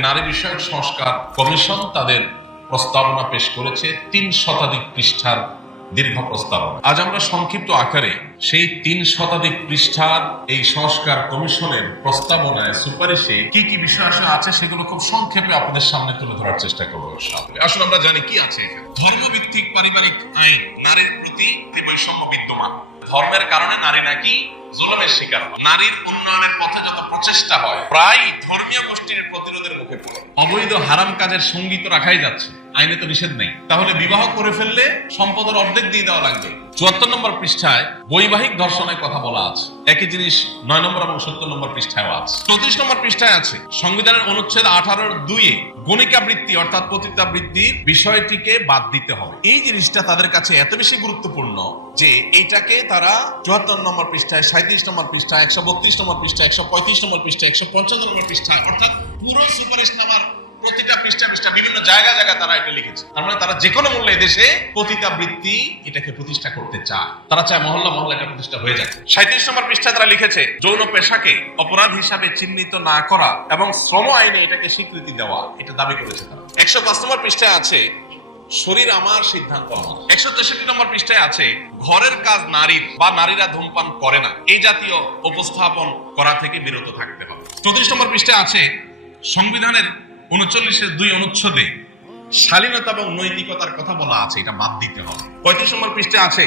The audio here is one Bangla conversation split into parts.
নারী বিষয়ক সংস্কার কমিশন তাদের প্রস্তাবনা পেশ করেছে ৩ শতাধিক পৃষ্ঠার দীর্ঘ প্রস্তাবনা। আজ আমরা সংক্ষিপ্ত আকারে সেই ৩ শতাধিক পৃষ্ঠার এই সংস্কার কমিশনের প্রস্তাবনায় সুপারিশে কি কি বিষয় আছে সেগুলো খুব সংক্ষেপে আপনাদের সামনে তুলে ধরার চেষ্টা করবো। আসলে আমরা জানি কি আছে এখানে। ধর্মভিত্তিক পারিবারিক আইন, নারীর প্রতি বৈষম্য বিদ্যমান, ধর্মের কারণে নারী নাকি জুলুমের শিকার, নারীর উন্নয়নের পথে যত প্রচেষ্টা হয় প্রায় ধর্মীয় গোষ্ঠীর প্রতিরোধের মুখে পড়ে, অবৈধ হারাম কাজের সঙ্গী তো রাখাই যাচ্ছে, আইনে তো নিষেধ নেই, তাহলে বিবাহ করে ফেললে সম্পদের অর্ধেক দিয়ে দেওয়া লাগবে। ৭৪ নম্বর পৃষ্ঠায় বৈবাহিক ধর্ষণের কথা বলা আছে, একই জিনিস ৯ নম্বর এবং ৭০ নম্বর পৃষ্ঠায় আছে। ৩৪ নম্বর পৃষ্ঠায় আছে সংবিধানের অনুচ্ছেদ ১৮(২)-এ গণিকা বৃত্তি অর্থাৎ পতিতাবৃত্তির বিষয়টিকে বাদ দিতে হবে। এই জিনিসটা তাদের কাছে এত বেশি গুরুত্বপূর্ণ যে এইটাকে তারা ৭৪ নম্বর পৃষ্ঠায়, ৩৭ নম্বর পৃষ্ঠায়, ১৩২ নম্বর পৃষ্ঠায়, ১৩৫ নম্বর পৃষ্ঠায়, ১৫৫ নম্বর পৃষ্ঠায়, অর্থাৎ পুরো সুপারিশনামার প্রতিটা পৃষ্ঠা বিভিন্ন জায়গায় তারা এটা লিখেছে। তার মানে তারা যে কোনো মূল্যে দেশে পতিতাবৃত্তি এটাকে প্রতিষ্ঠা করতে চায়, তারা চায় মহল্লা এটা প্রতিষ্ঠা হয়ে যায়। ৩৭ নম্বর পৃষ্ঠায় তারা লিখেছে যৌন পেশাকে অপরাধ হিসাবে চিহ্নিত না করা এবং শ্রম আইনে এটাকে স্বীকৃতি দেওয়া, এটা দাবি করেছে তারা। ১০৫ নম্বর পৃষ্ঠায় আছে শরীর আমার সিদ্ধান্ত আমার। ১৬৩ নম্বর পৃষ্ঠায় আছে ঘরের কাজ নারীর বা নারীরা ধূমপান করে না এই জাতীয় উপস্থাপন করা থেকে বিরত থাকতে হবে। ৩৪ নম্বর পৃষ্ঠায় আছে সংবিধানের ৩৯(২) অনুচ্ছেদে শালীনতা এবং নৈতিকতার কথা বলা আছে, এটা বাদ দিতে হবে। ৩৫ নম্বর পৃষ্ঠায় আছে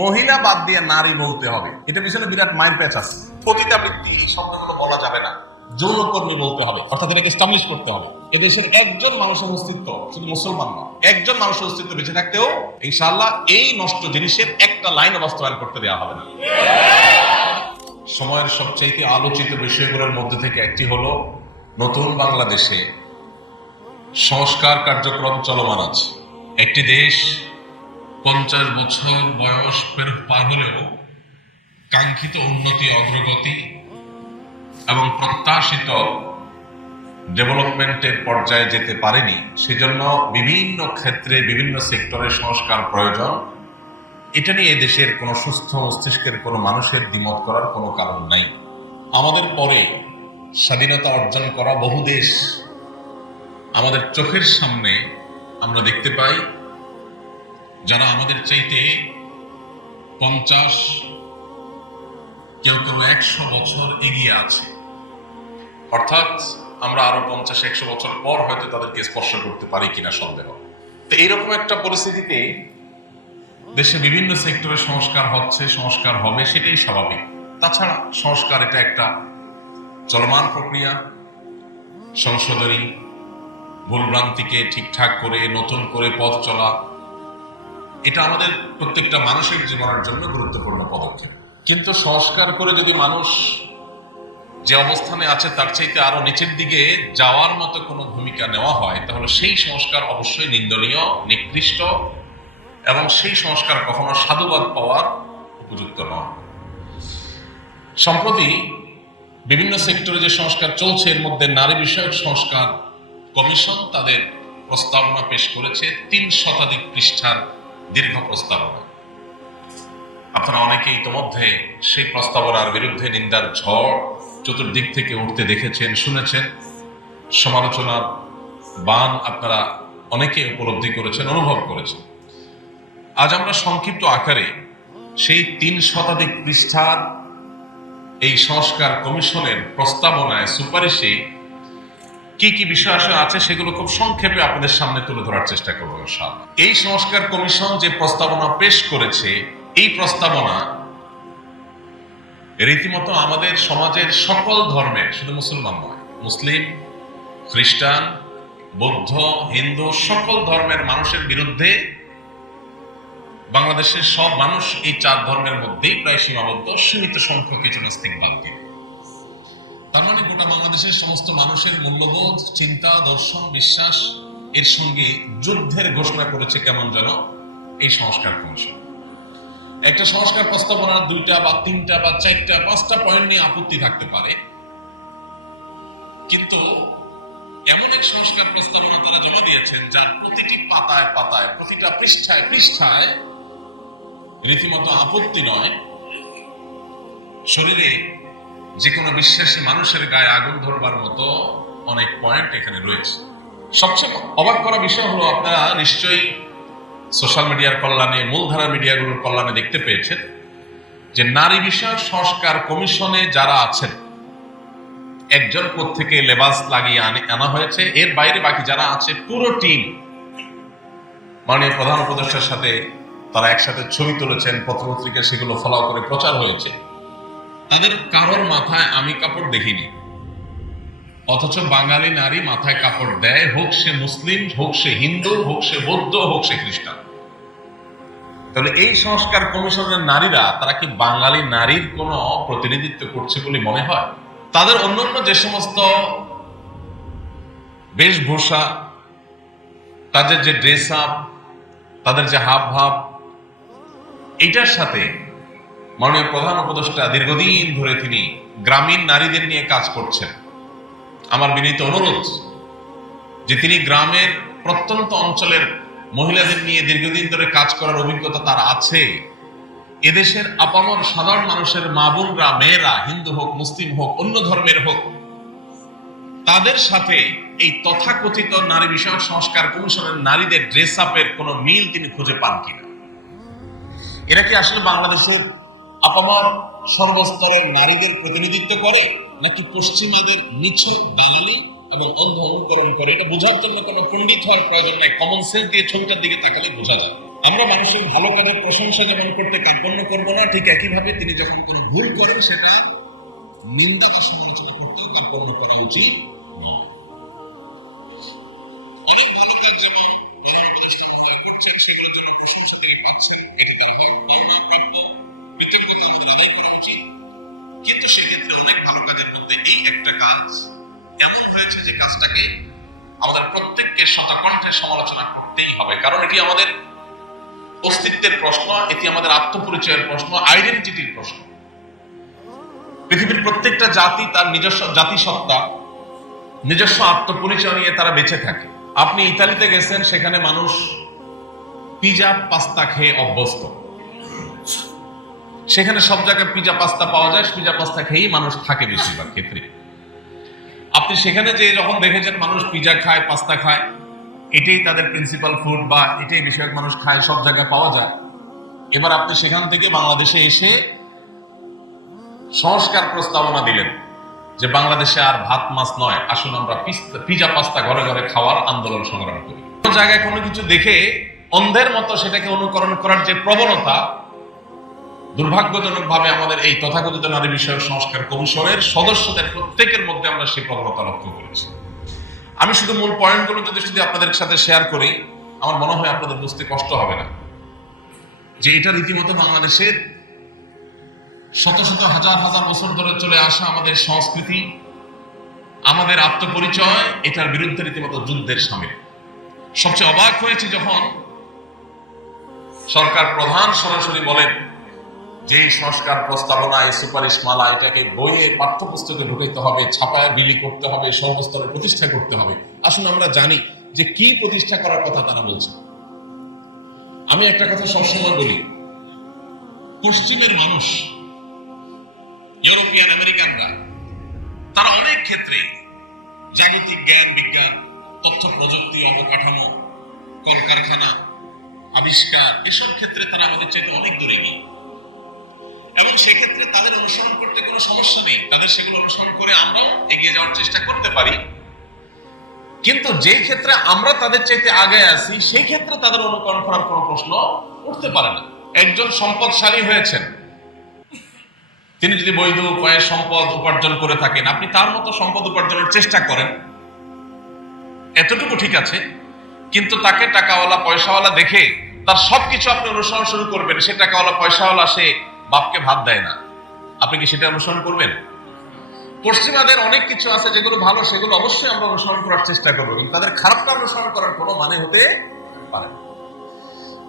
মহিলা বাদ দিয়ে নারী বলতে হবে, এটা পিছনে বিরাট মাইর প্যাচ আছে। পতিতাবৃত্তি এই শব্দগুলো বলা যাবে না, যৌনকর্মী বলতে হবে, অর্থাৎ এটাকে এস্টাবলিশ করতে হবে। এদেশের একজন মানুষের অস্তিত্ব, শুধু মুসলমান নয়, একজন মানুষের অস্তিত্ব বেঁচে থাকতেও ইনশাআল্লাহ এই নষ্ট জিনিসের একটা লাইন বাস্তবায়ন করতে দেওয়া হবে না। সময়ের সবচাইতে আলোচিত বিষয়গুলোর মধ্যে থেকে একটি হলো নতুন বাংলাদেশে সংস্কার কার্যক্রম চলমান আছে। একটি দেশ ৫০ বছর বয়স পার হলেও কাঙ্ক্ষিত উন্নতি, অগ্রগতি এবং প্রত্যাশিত ডেভেলপমেন্টের পর্যায়ে যেতে পারেনি, সেজন্য বিভিন্ন ক্ষেত্রে বিভিন্ন সেক্টরের সংস্কার প্রয়োজন। এটা নিয়ে দেশের কোনো সুস্থ মস্তিষ্কের কোনো মানুষের দ্বিমত করার কোনো কারণ নাই। আমাদের পরে স্বাধীনতা অর্জন করা বহু দেশ আমাদের চোখের সামনে আমরা দেখতে পাই যারা আমাদের চাইতে ৫০, কেউ ১০০ বছর এগিয়ে আছে, অর্থাৎ আমরা আরো ৫০-১০০ বছর পর হয়তো তাদেরকে স্পর্শ করতে পারি কিনা সন্দেহ। তো এইরকম একটা পরিস্থিতিতে দেশে বিভিন্ন সেক্টরে সংস্কার হচ্ছে, সংস্কার হবে, সেটাই স্বাভাবিক। তাছাড়া সংস্কার এটা একটা চলমান প্রক্রিয়া, সংশোধনী, ভুলভ্রান্তিকে ঠিকঠাক করে নতুন করে পথ চলা, এটা আমাদের প্রত্যেকটা মানসিক জীবনের জন্য গুরুত্বপূর্ণ পদক্ষেপ। কিন্তু সংস্কার করে যদি মানুষ যে অবস্থানে আছে তার চাইতে আরো নিচের দিকে যাওয়ার মতো কোনো ভূমিকা নেওয়া হয়, তাহলে সেই সংস্কার অবশ্যই নিন্দনীয়, নিকৃষ্ট এবং সেই সংস্কার কখনো সাধুবাদ পাওয়ার উপযুক্ত নয়। সম্প্রতি বিভিন্ন সেক্টরে যে সংস্কার চলছে এর মধ্যে নারী বিষয়ক সংস্কার কমিশন তাদের প্রস্তাবনা পেশ করেছে ৩ শতাধিক পৃষ্ঠার দীর্ঘ প্রস্তাবনা। আপনারা অনেকেই ইতোমধ্যে সেই প্রস্তাবনার বিরুদ্ধে নিন্দার ঝড় চতুর্দিক থেকে উঠতে দেখেছেন, শুনেছেন, সমালোচনার বান আপনারা অনেকে উপলব্ধি করেছেন, অনুভব করেছেন। আজ আমরা সংক্ষিপ্ত আকারে সেই ৩ শতাধিক পৃষ্ঠার এই সংস্কার কমিশনের প্রস্তাবনায় সুপারিশে কি কি বিষয় আছে সেগুলো খুব সংক্ষেপে আপনাদের সামনে তুলে ধরার চেষ্টা করবো ইনশাআল্লাহ। এই সংস্কার কমিশন যে প্রস্তাবনা পেশ করেছে, এই প্রস্তাবনা রীতিমতো আমাদের সমাজের সকল ধর্মের, শুধু মুসলমান নয়, মুসলিম, খ্রিস্টান, বৌদ্ধ, হিন্দু, সকল ধর্মের মানুষের বিরুদ্ধে বাংলাদেশের সব মানুষ এই ৪ ধর্মের মধ্যেই প্রায় সীমাবদ্ধ, সীমিত সংখ্যক কিছু নাস্তিক বাদ দিয়ে। তার মানে গোটা বাংলাদেশের সমস্ত মানুষের মূল্যবোধ, চিন্তা, দর্শন, বিশ্বাস এর সঙ্গে যুদ্ধের ঘোষণা করেছে কেমন যেন এই সংস্কার কমিশন। একটা সংস্কার প্রস্তাবনার ২টা বা ৩টা বা ৪টা ৫টা পয়েন্ট নিয়ে আপত্তি থাকতে পারে, কিন্তু এমন এক সংস্কার প্রস্তাবনা তারা জমা দিয়েছেন যার প্রতিটি পাতায় পাতায়, প্রতিটা পৃষ্ঠায় পৃষ্ঠায় রীতিমতো আপত্তি নয়, শরীরে যে কোনো বিশ্বাসী মানুষের গায়ে আগুন ধরবার মতো অনেক পয়েন্ট এখানে রয়েছে। সবচেয়ে অবাক করা বিষয় হলো, আপনারা নিশ্চয়ই সোশ্যাল মিডিয়ার কল্যাণে, মূলধারা মিডিয়াগুলোর কল্যাণে দেখতে পেয়েছেন যে নারী বিষয়ক সংস্কার কমিশনে যারা আছেন, একজন থেকে লেবাস লাগিয়ে আনা হয়েছে, এর বাইরে বাকি যারা আছে পুরো টিম মাননীয় প্রধান উপদেষ্টার সাথে তারা একসাথে ছবি তুলেছেন, পত্রপত্রিকায় সেগুলো ফলো করে প্রচার হয়েছে। তাদের কারোর মাথায় আমি কাপড় দেখিনি, অথচ বাঙালি নারী মাথায় কাপড় দেয়, হোক সে মুসলিম, হোক সে হিন্দু, হোক সে বৌদ্ধ, হোক সে খ্রিস্টান। তাহলে এই সংস্কার কমিশনের নারীরা, তারা কি বাঙালি নারীর কোনো প্রতিনিধিত্ব করছে বলে মনে হয়? তাদের অন্যান্য যে সমস্ত বেশভূষা, তাদের যে ড্রেস আপ, তাদের যে হাব ভাব, এইটার সাথে মাননীয় প্রধান উপদেষ্টা দীর্ঘদিন ধরে তিনি গ্রামীণ নারীদের নিয়ে কাজ করছেন। আমার বিনীত অনুরোধ যে তিনি গ্রামের প্রত্যন্ত অঞ্চলের মহিলাদের নিয়ে দীর্ঘদিন ধরে কাজ করার অভিজ্ঞতা তার আছে। এদেশের আপামর সাধারণ মানুষের মা বোনরা, মেয়েরা, হিন্দু হোক, মুসলিম হোক, অন্য ধর্মের হোক, তাদের সাথে এই তথাকথিত নারী বিষয়ক সংস্কার কমিশনের নারীদের ড্রেস আপের কোন মিল তিনি খুঁজে পান কিনা? এরা কি আসলে বাংলাদেশের আপামর সর্বস্তরের নারীদের প্রতিনিধিত্ব করে, নাকি পশ্চিমাদের নিছক দালালি এবং অন্ধ অনুকরণ করে? এটা বোঝার জন্য কোনো পণ্ডিত হওয়ার প্রয়োজন নাই, কমন সেন্স দিয়ে ছবিটার দিকে তাকালে বোঝা যায়। আমরা মানুষের ভালো কাজের প্রশংসা যেমন করতে কার্পণ্য করবো না, ঠিক একইভাবে তিনি যখন কোনো ভুল করেন সেটা নিন্দা বা সমালোচনা করতেও কার্পণ্য করা উচিত নয়। অনেক ভালো কাজ যেমন করছেন, সেগুলোর জন্য প্রশংসা থেকে পাচ্ছেন, এটি তার হক, পাওনা, প্রাপ্য, কৃতজ্ঞতা আমাদের আদায় করা উচিত। কিন্তু সেক্ষেত্রে অনেক ভালো কাজের মধ্যে এই একটা কাজ এমন হয়েছে যে কাজটাকে আমাদের প্রত্যেককে শতকণ্ঠে সমালোচনা করতেই হবে, কারণ এটি আমাদের অস্তিত্বের প্রশ্ন, এটি আমাদের আত্মপরিচয়ের প্রশ্ন, আইডেন্টিটির প্রশ্ন। পৃথিবীর প্রত্যেকটা জাতি তার নিজস্ব জাতিসত্তা, নিজস্ব আত্মপরিচয় নিয়ে তারা বেঁচে থাকে। আপনি ইতালিতে গেছেন, সেখানে মানুষ পিজা পাস্তা খেয়ে অভ্যস্ত, সেখানে সব জায়গায় পিজা পাস্তা পাওয়া যায়, পিজা পাস্তা খেয়েই মানুষ থাকে বেশিরভাগ ক্ষেত্রে। আপনি সেখানে যে যখন দেখেছেন মানুষ পিজা খায়, পাস্তা খায়, এটাই তাদের প্রিন্সিপাল ফুড বা এটাই বেশিরভাগ মানুষ খায়, সব জায়গায় পাওয়া যায়। এবার আপনি সেখান থেকে বাংলাদেশে এসে সংস্কার প্রস্তাবনা দিলেন যে বাংলাদেশে আর ভাত মাছ নয়, আসুন আমরা পিজা পাস্তা ঘরে ঘরে খাওয়ার আন্দোলন সংগ্রাম করি। কোনো জায়গায় কোনো কিছু দেখে অন্ধের মতো সেটাকে অনুকরণ করার যে প্রবণতা, দুর্ভাগ্যজনক ভাবে আমাদের এই তথাকথিত নারী বিষয়ক সংস্কার কমিশনের সদস্যদের প্রত্যেকের মধ্যে আমরা সেই প্রবণতা লক্ষ্য করেছি। আমি শুধু মূল পয়েন্টগুলো যদি আপনাদের সাথে শেয়ার করি, আমার মনে হয় আপনাদের বুঝতে কষ্ট হবে না যে এটা রীতিমতো বাংলাদেশের শত শত হাজার হাজার বছর ধরে চলে আসা আমাদের সংস্কৃতি, আমাদের আত্মপরিচয়, এটার বিরুদ্ধে রীতিমতো যুদ্ধের সামিল। সবচেয়ে অবাক হয়েছে যখন সরকার প্রধান সরাসরি বলেন যে সংস্কার প্রস্তাবনা, এই সুপারিশ মালা, এটাকে বইয়ে পাঠ্যপুস্তকে ঢুকাইতে হবে, ছাপায় বিলি করতে হবে, সর্বস্তরে প্রতিষ্ঠা করতে হবে। আসুন আমরা জানি যে কি প্রতিষ্ঠা করার কথা তারা বলছে। আমি একটা কথা সবসময় বলি, পশ্চিমের মানুষ, ইউরোপিয়ান আমেরিকানরা, তারা অনেক ক্ষেত্রে জাগতিক জ্ঞান বিজ্ঞান, তথ্য প্রযুক্তি, অবকাঠামো, কলকারখানা, আবিষ্কার, এসব ক্ষেত্রে তারা আমাদের চাইতে অনেক দূরে এগিয়ে, এবং সেক্ষেত্রে তাদের অনুসরণ করতে কোনো সমস্যা নেই। তাদের সেগুলো অনুসরণ করে আমরাও এগিয়ে যাওয়ার চেষ্টা করতে পারি। কিন্তু যে ক্ষেত্রে আমরা তাদের চাইতে আগে আছি, সেই ক্ষেত্রে তাদের অনুকরণ করার কোনো প্রশ্ন উঠতে পারে না। একজন সম্পদশালী হয়েছেন, তিনি যদি বৈধ উপায়ে সম্পদ উপার্জন করে থাকেন, আপনি তার মতো সম্পদ উপার্জনের চেষ্টা করেন, এতটুকু ঠিক আছে। কিন্তু তাকে টাকাওয়ালা পয়সাওয়ালা দেখে তার সবকিছু আপনি অনুসরণ শুরু করবেন, সে টাকাওয়ালা পয়সাওয়ালা, সে বাপকে ভাত দেয় না, আপনি কি সেটা অনুসরণ করবেন? পশ্চিমাদের অনেক কিছু আছে যেগুলো ভালো, সেগুলো অবশ্যই আমরা অনুসরণ করার চেষ্টা করবো, কিন্তু তাদের খারাপটা অনুসরণ করার কোনো মানে হতে পারে না।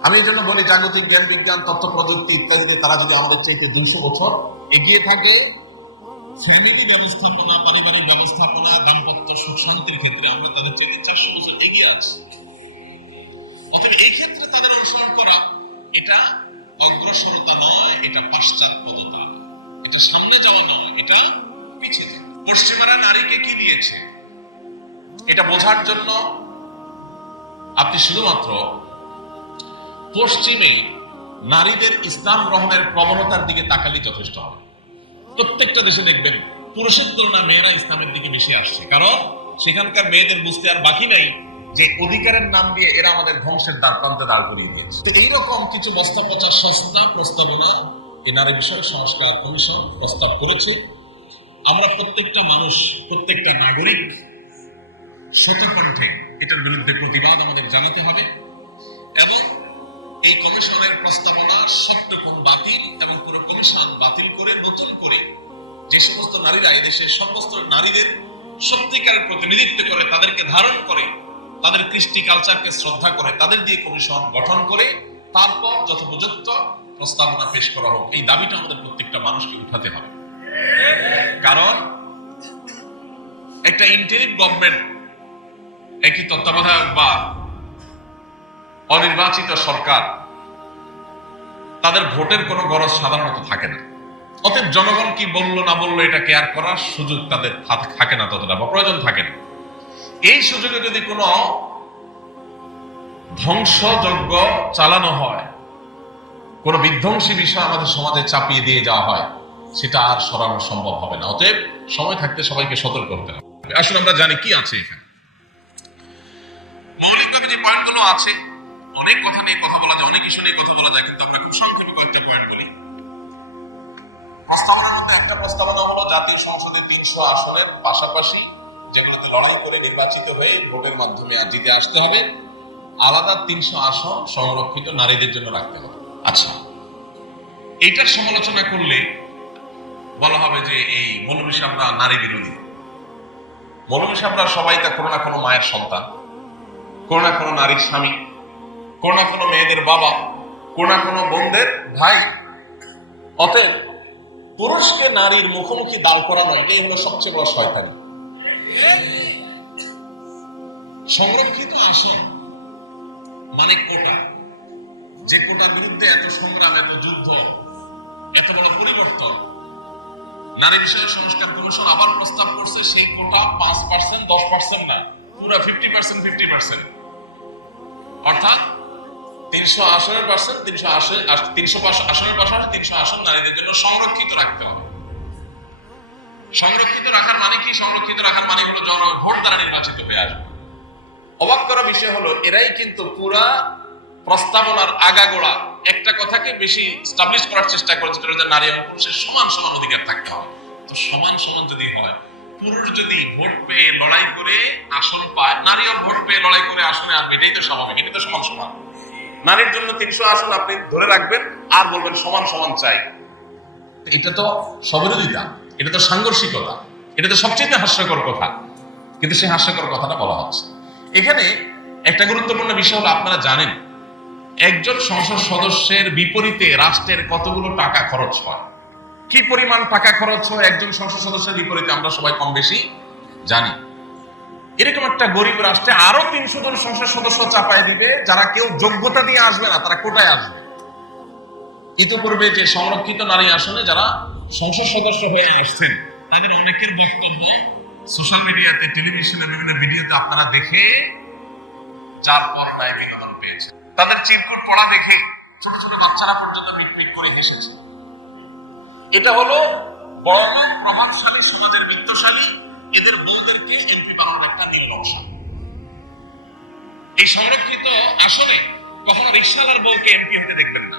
আমি এই জন্য বলি, জাগতিক জ্ঞান বিজ্ঞান, তথ্য প্রযুক্তি ইত্যাদিতে তারা যদি আমাদের চাইতে 200 বছর এগিয়ে থাকে, ফ্যামিলি ব্যবস্থাপনা, পারিবারিক ব্যবস্থাপনা, দাম্পত্য সুখ শান্তির ক্ষেত্রে আমরা তাদের চাইতে 400 বছর এগিয়ে আছি। অতএব এই ক্ষেত্রে তাদের অনুসরণ করা এটা অগ্রসরতা নয়, এটা পাশ্চাত্যপদতা, এটা সামনে যাওয়া নয়, এটা পিছিয়ে যাওয়া। পশ্চিমারা নারীকে কি দিয়েছে? এটা বোঝার জন্য আপনি শুধুমাত্র পশ্চিমে নারীদের ইসলাম গ্রহণের প্রবণতার দিকে তাকালেই যথেষ্ট হবে। প্রত্যেকটা দেশে দেখবেন পুরুষের তুলনায় মেয়েরা ইসলামের দিকে বেশি আসছে, কারণ সেখানকার মেয়েদের বুঝতে আর বাকি নাই যে অধিকারের নাম দিয়ে এরা আমাদের ধ্বংসের দ্বার প্রান্তে দাঁড় করিয়ে দিয়েছে। তো এইরকম কিছু বস্তা পচা সস্তা প্রস্তাবনা এই নারী বিষয়ক সংস্কার কমিশন প্রস্তাব করেছে। আমরা প্রত্যেকটা মানুষ, প্রত্যেকটা নাগরিক শতকণ্ঠে এটার বিরুদ্ধে প্রতিবাদ আমাদের জানাতে হবে এবং এই কমিশনের প্রস্তাবনা শক্তকোণ বাতিল এবং পুরো কমিশন বাতিল করে নতুন করে যে সমস্ত নারীরা এদেশের সমস্ত নারীদের সত্যিকারের প্রতিনিধিত্ব করে, তাদেরকে ধারণ করে, তাদের কৃষ্টি কালচারকে শ্রদ্ধা করে, তাদের দিয়ে কমিশন গঠন করে তারপর যথোপযুক্ত প্রস্তাবনা পেশ করা হোক। এই দাবিটা আমাদের প্রত্যেকটা মানুষকে উঠাতে হবে। কারণ একটা ইন্টারিম গভর্নমেন্ট, একটি তত্ত্বাবধায়ক বা অনির্বাচিত সরকার, তাদের ভোটের কোনো গরজ সাধারণত থাকে না। অতএব জনগণ কি বললো না বললো এটা কেয়ার করার সুযোগ তাদের থাকে না, ততটা বা প্রয়োজন থাকে না। এই সুযোগে যদি কোনো ধ্বংসযজ্ঞ চালানো হয়, কোনো বিধ্বংসী বিষয় আমাদের সমাজে চাপিয়ে দিয়ে যাওয়া হয়, সেটা আর সরানো সম্ভব হবে না। অতএব সময় থাকতে সবাইকে সতর্ক হতে হবে। আসলে আমরা জানি কি আছে এখানে, মৌলিকভাবে যে পয়েন্টগুলো আছে, অনেক কথা নিয়ে কথা বলা যায়, অনেক ইস্যু নিয়ে কথা বলা যায়, কিন্তু আমরা খুব সংক্ষেপে কয়েকটা পয়েন্ট বলি। প্রস্তাবনার মধ্যে একটা প্রস্তাবনা হলো জাতীয় সংসদে 300 আসনের পাশাপাশি যেগুলোতে লড়াই করে নির্বাচিত হয়ে ভোটের মাধ্যমে আর জিতে আসতে হবে, আলাদা 300 আসন সংরক্ষিত নারীদের জন্য রাখতে হবে। আচ্ছা, এইটার সমালোচনা করলে বলা হবে যে এই মৌলভী সাহেবরা নারী বিরোধী। মৌলভী সাহেবরা সবাই তা কোনো না কোনো মায়ের সন্তান, কোনো না কোনো নারীর স্বামী, কোনো না কোনো মেয়েদের বাবা, কোনো না কোনো বোনদের ভাই। অতএব পুরুষকে নারীর মুখোমুখি দাঁড় করানো, এটাই হলো সবচেয়ে বড় শয়তানি। সংরক্ষিত আসন মানে কোটা, যে কোটার বিরুদ্ধে এত সংগ্রাম, এত যুদ্ধ, এত বড় পরিবর্তন নারী বিষয়ক সংস্কার কমিশন আবার প্রস্তাব করছে। সেই কোটা 5%, 10% না, পুরো 50%, 50%, অর্থাৎ 300 আসনের পার্সেন্ট, 300 আসনের পাশাপাশি 300 আসন নারীদের জন্য সংরক্ষিত রাখতে হবে। সংরক্ষিত রাখার মানে কি? সংরক্ষিত রাখার মানে হলো জনভোট দ্বারা নির্বাচিত হয়ে আসবে। অবাক করা বিষয় হলো এরাই কিন্তু পুরা প্রস্তাবনার আগাগোড়া একটা কথাকে বেশি স্টাবলিশ করার চেষ্টা করেছে, যে নারী এবং পুরুষের সমান সমান অধিকার থাকতে হবে। তো সমান সমান যদি হয়, পুরুষ যদি ভোট পেয়ে লড়াই করে আসন পায়, নারীও ভোট পেয়ে লড়াই করে আসনে আসবে, এটাই তো স্বাভাবিক, এটা তো সমান সমান। নারীর জন্য 300 আসন আপনি ধরে রাখবেন আর বলবেন সমান সমান চাই, এটা তো সবিরোধিতা, এটা তো সাংঘর্ষিকতা, এটা তো সবচেয়ে হাস্যকর কথা। কিন্তু সেই হাস্যকর কথাটা বলা হচ্ছে এখানে। একটা গুরুত্বপূর্ণ বিষয় হলো, আপনারা জানেন একজন সংসদ সদস্যের বিপরীতে রাষ্ট্রের কতগুলো টাকা খরচ হয়, কি পরিমাণ টাকা খরচ হয় একজন সংসদ সদস্যের বিপরীতে আমরা সবাই কম বেশি জানি। এরকম একটা গরিব রাষ্ট্রে আরো 300 জন সংসদ সদস্য চাপায় দিবে, যারা কেউ যোগ্যতা দিয়ে আসবে না, তারা কোটায় আসবে। ইতিপূর্বে যে সংরক্ষিত নারী আসনে যারা সংসদ সদস্য হয়ে আসছেন, তাদের অনেকের বক্তব্য সোশ্যাল মিডিয়াতে, টেলিভিশনে, বিভিন্ন ভিডিওতে আপনারা দেখে যার পর ন্যায় বিনোদন পেয়েছে। তাদের চিরকুট পড়া দেখে ছোট ছোট বাচ্চারা পর্যন্ত মিটমিট করে এসেছে। এটা হলো বড় প্রভাবশালী সমাজের বিত্তশালী এদের বউদেরকে এমপি বানানোর একটা নীল নকশা। এই সংরক্ষিত আসনে কখনো রিকশাওয়ালার বউকে এমপি হতে দেখবেন না,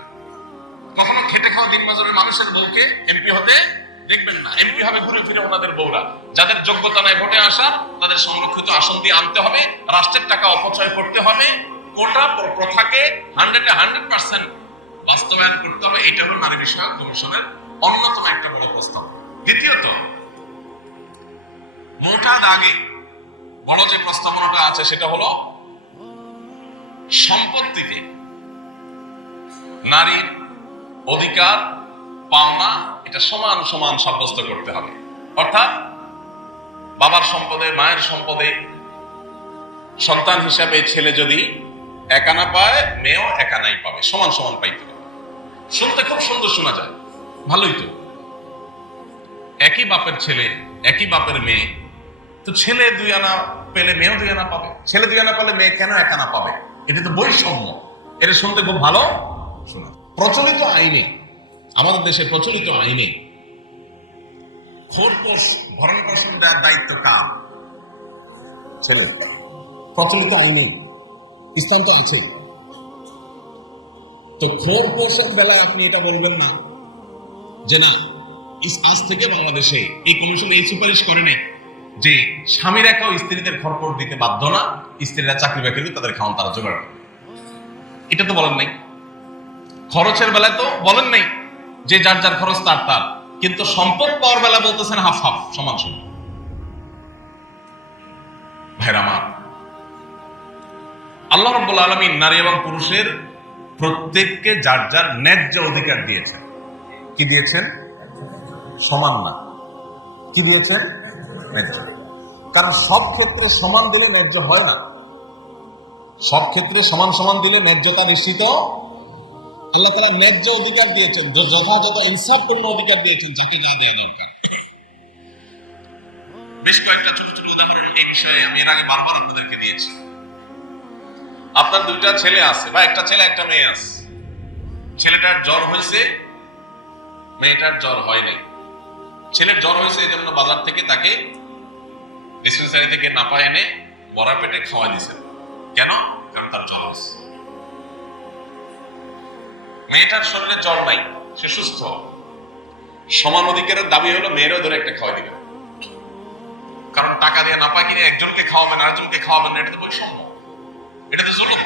কখনো খেটে খাওয়া দিনমজুরের মানুষের বউকে এমপি হতে দেখবেন না। এমপি হবে ঘুরে ফিরে ওনাদের বউরা, যাদের যোগ্যতা নাই ভোটে আসা, তাদের সংরক্ষিত আসন দিয়ে আনতে হবে, রাষ্ট্রের টাকা অপচয় করতে হবে, কোটা প্রথাকে 100% বাস্তবায়ন করতে হবে। এটা হলো নারী বিষয়ক কমিশনের অন্যতম একটা বড় প্রস্তাব। দ্বিতীয়ত, মোটা দাগে বড় যে প্রস্তাবনাটা আছে সেটা হলো সম্পত্তিতে নারীর অধিকার পাওনা এটা সমান সমান সাব্যস্ত করতে হবে। অর্থাৎ বাবার সম্পদে, মায়ের সম্পদে সন্তান হিসাবে ছেলে যদি একা না পায়, মেয়েও একা নাই পাবে, সমান সমান পাইতে হবে। শুনতে খুব সুন্দর শোনা যায়, ভালোই তো। একই বাপের ছেলে, একই বাপের মেয়ে, তো ছেলে 2 আনা পেলে মেয়েও 2 আনা পাবে, ছেলে 2 আনা পেলে মেয়ে কেন 1 আনা পাবে? এটা তো বৈষম্য। এটা শুনতে খুব ভালো শোনা। প্রচলিত আইনে, আমাদের দেশে প্রচলিত আইনে খোরপোশ ভরণ পোষণ দেওয়ার দায়িত্ব কার? ছেলে। প্রচলিত আইনে, ইসলাম তো আছে। তো খোরপোশের বেলায় আপনি এটা বলবেন না যে না, আজ থেকে বাংলাদেশে এই কমিশন এই সুপারিশ করে নাই যে স্বামীরা কেউ স্ত্রীদের খরপোশ দিতে বাধ্য না, স্ত্রীরা চাকরি বাকরি তাদের খাওয়ান তারা জোগাড় করে। এটা তো বলেন নাই। খরচের বেলায় তো বলেন নাই যে যার যার খরচ তার তার, কিন্তু সম্পদ পাওয়ার বেলা বলতেছেন হাফ হাফ, সমান সমান। ভাইরা আমার, আল্লাহ রাব্বুল আলামিন নারী এবং পুরুষের প্রত্যেককে যার যার ন্যায্য অধিকার দিয়েছেন। কি দিয়েছেন? সমান না, কি দিয়েছেন? ন্যায্য। কারণ সব ক্ষেত্রে সমান দিলে ন্যায্য হয় না। সব ক্ষেত্রে সমান সমান দিলে ন্যায্যতা নিশ্চিত। আল্লাহ তাআলা ন্যায্য অধিকার দিয়েছেন, যথাযথ ইনসাফপূর্ণ অধিকার দিয়েছেন, যাকে যা দেওয়া দরকার। বেশ কয়েকটা ছোট ছোট উদাহরণ এই বিষয়ে আমি এর আগে বারবার আপনাদেরকে দিয়েছি। আপনার 2টা ছেলে আছে বা একটা ছেলে একটা মেয়ে আছে। ছেলেটার জ্বর হয়েছে, মেয়েটার জ্বর হয় নাই। ছেলের জ্বর হয়েছে এই জন্য বাজার থেকে তাকে ডিসপেন্সারি থেকে নাপা এনে বড়া পেটে খাওয়া দিয়েছেন। কেন? কারণ তার জ্বর হয়েছে। মেয়েটার শরীরে জ্বর নাই, সে সুস্থ। সমান অধিকারের দাবি হলো মেয়েরও ধরে একটা খাওয়া দিবে। কারণ টাকা দিয়ে নাপা কিনে একজনকে খাওয়াবেন আরেকজনকে খাওয়াবেন না, এটা তো বৈষম্য, এটা তো জুলুম।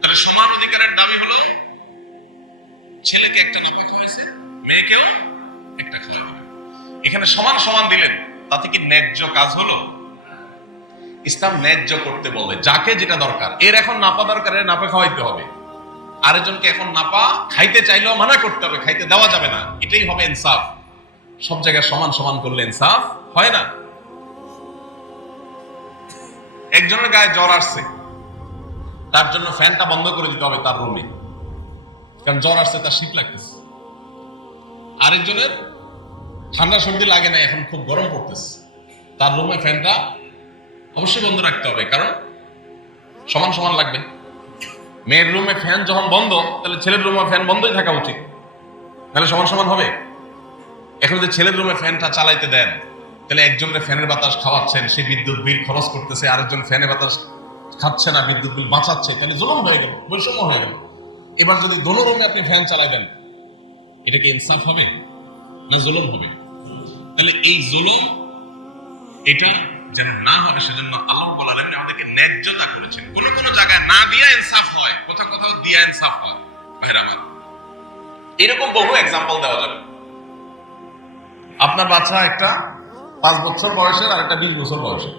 তাহলে সমান অধিকারের দাবি হলো ছেলেকে একটা নাপা খাওয়াইছে, মেয়েকেও একটা খাওয়াবে। এখানে সমান সমান দিলেন, তাতে কি ন্যায্য কাজ হলো? ইসলাম ন্যায্য করতে বলে, যাকে যেটা দরকার। এর এখন নাপা দরকার, এর নাপা খাওয়াইতে হবে। আরেকজনকে এখন নাপা খাইতে চাইলেও মানা করতে হবে, খাইতে দেওয়া যাবে না। এটাই হবে ইনসাফ। সব জায়গায় সমান সমান করলে ইনসাফ হয় না। একজনের গায়ে জ্বর আসছে, তার জন্য ফ্যানটা বন্ধ করে দিতে হবে তার রুমে, কারণ জ্বর আসছে, তার শীত লাগতেছে। আরেকজনের ঠান্ডা সর্দি লাগে না, এখন খুব গরম পড়তেছে, তার রুমে ফ্যানটা অবশ্যই বন্ধ রাখতে হবে, কারণ সমান সমান লাগবে। মেয়ের রুমে ফ্যান যখন বন্ধ, তাহলে ছেলের রুমে ফ্যান বন্ধই থাকা উচিত, তাহলে সমান সমান হবে। এখন যদি ছেলের রুমে ফ্যানটা চালাইতে দেন, তাহলে একজনের ফ্যানের বাতাস খাওয়াচ্ছেন, সে বিদ্যুৎ বিল খরচ করতেছে, আরেকজন ফ্যানের বাতাস খাচ্ছে না, বিদ্যুৎ বিল বাঁচাচ্ছে, তাহলে জুলুম হয়ে গেল, বৈষম্য হয়ে গেল। এবার যদি দোনো রুমে আপনি ফ্যান চালাই দেন, এটা কি ইনসাফ হবে না জুলুম হবে? তাহলে এই জুলুম এটা যেন না হবে, সেজন্য আল্লাহ রাব্বুল আলামিন আমাদেরকে ন্যায্যতা করেছেন। কোন কোন জায়গায় না দিয়া ইনসাফ হয়, কোথাও কোথাও দিয়া ইনসাফ হয়। ভাইরা আমার, এরকম বহু এক্সাম্পল দেওয়া যাবে। আপনার বাচ্চা একটা 5 বছর বয়সের আর একটা 20 বছর বয়সের।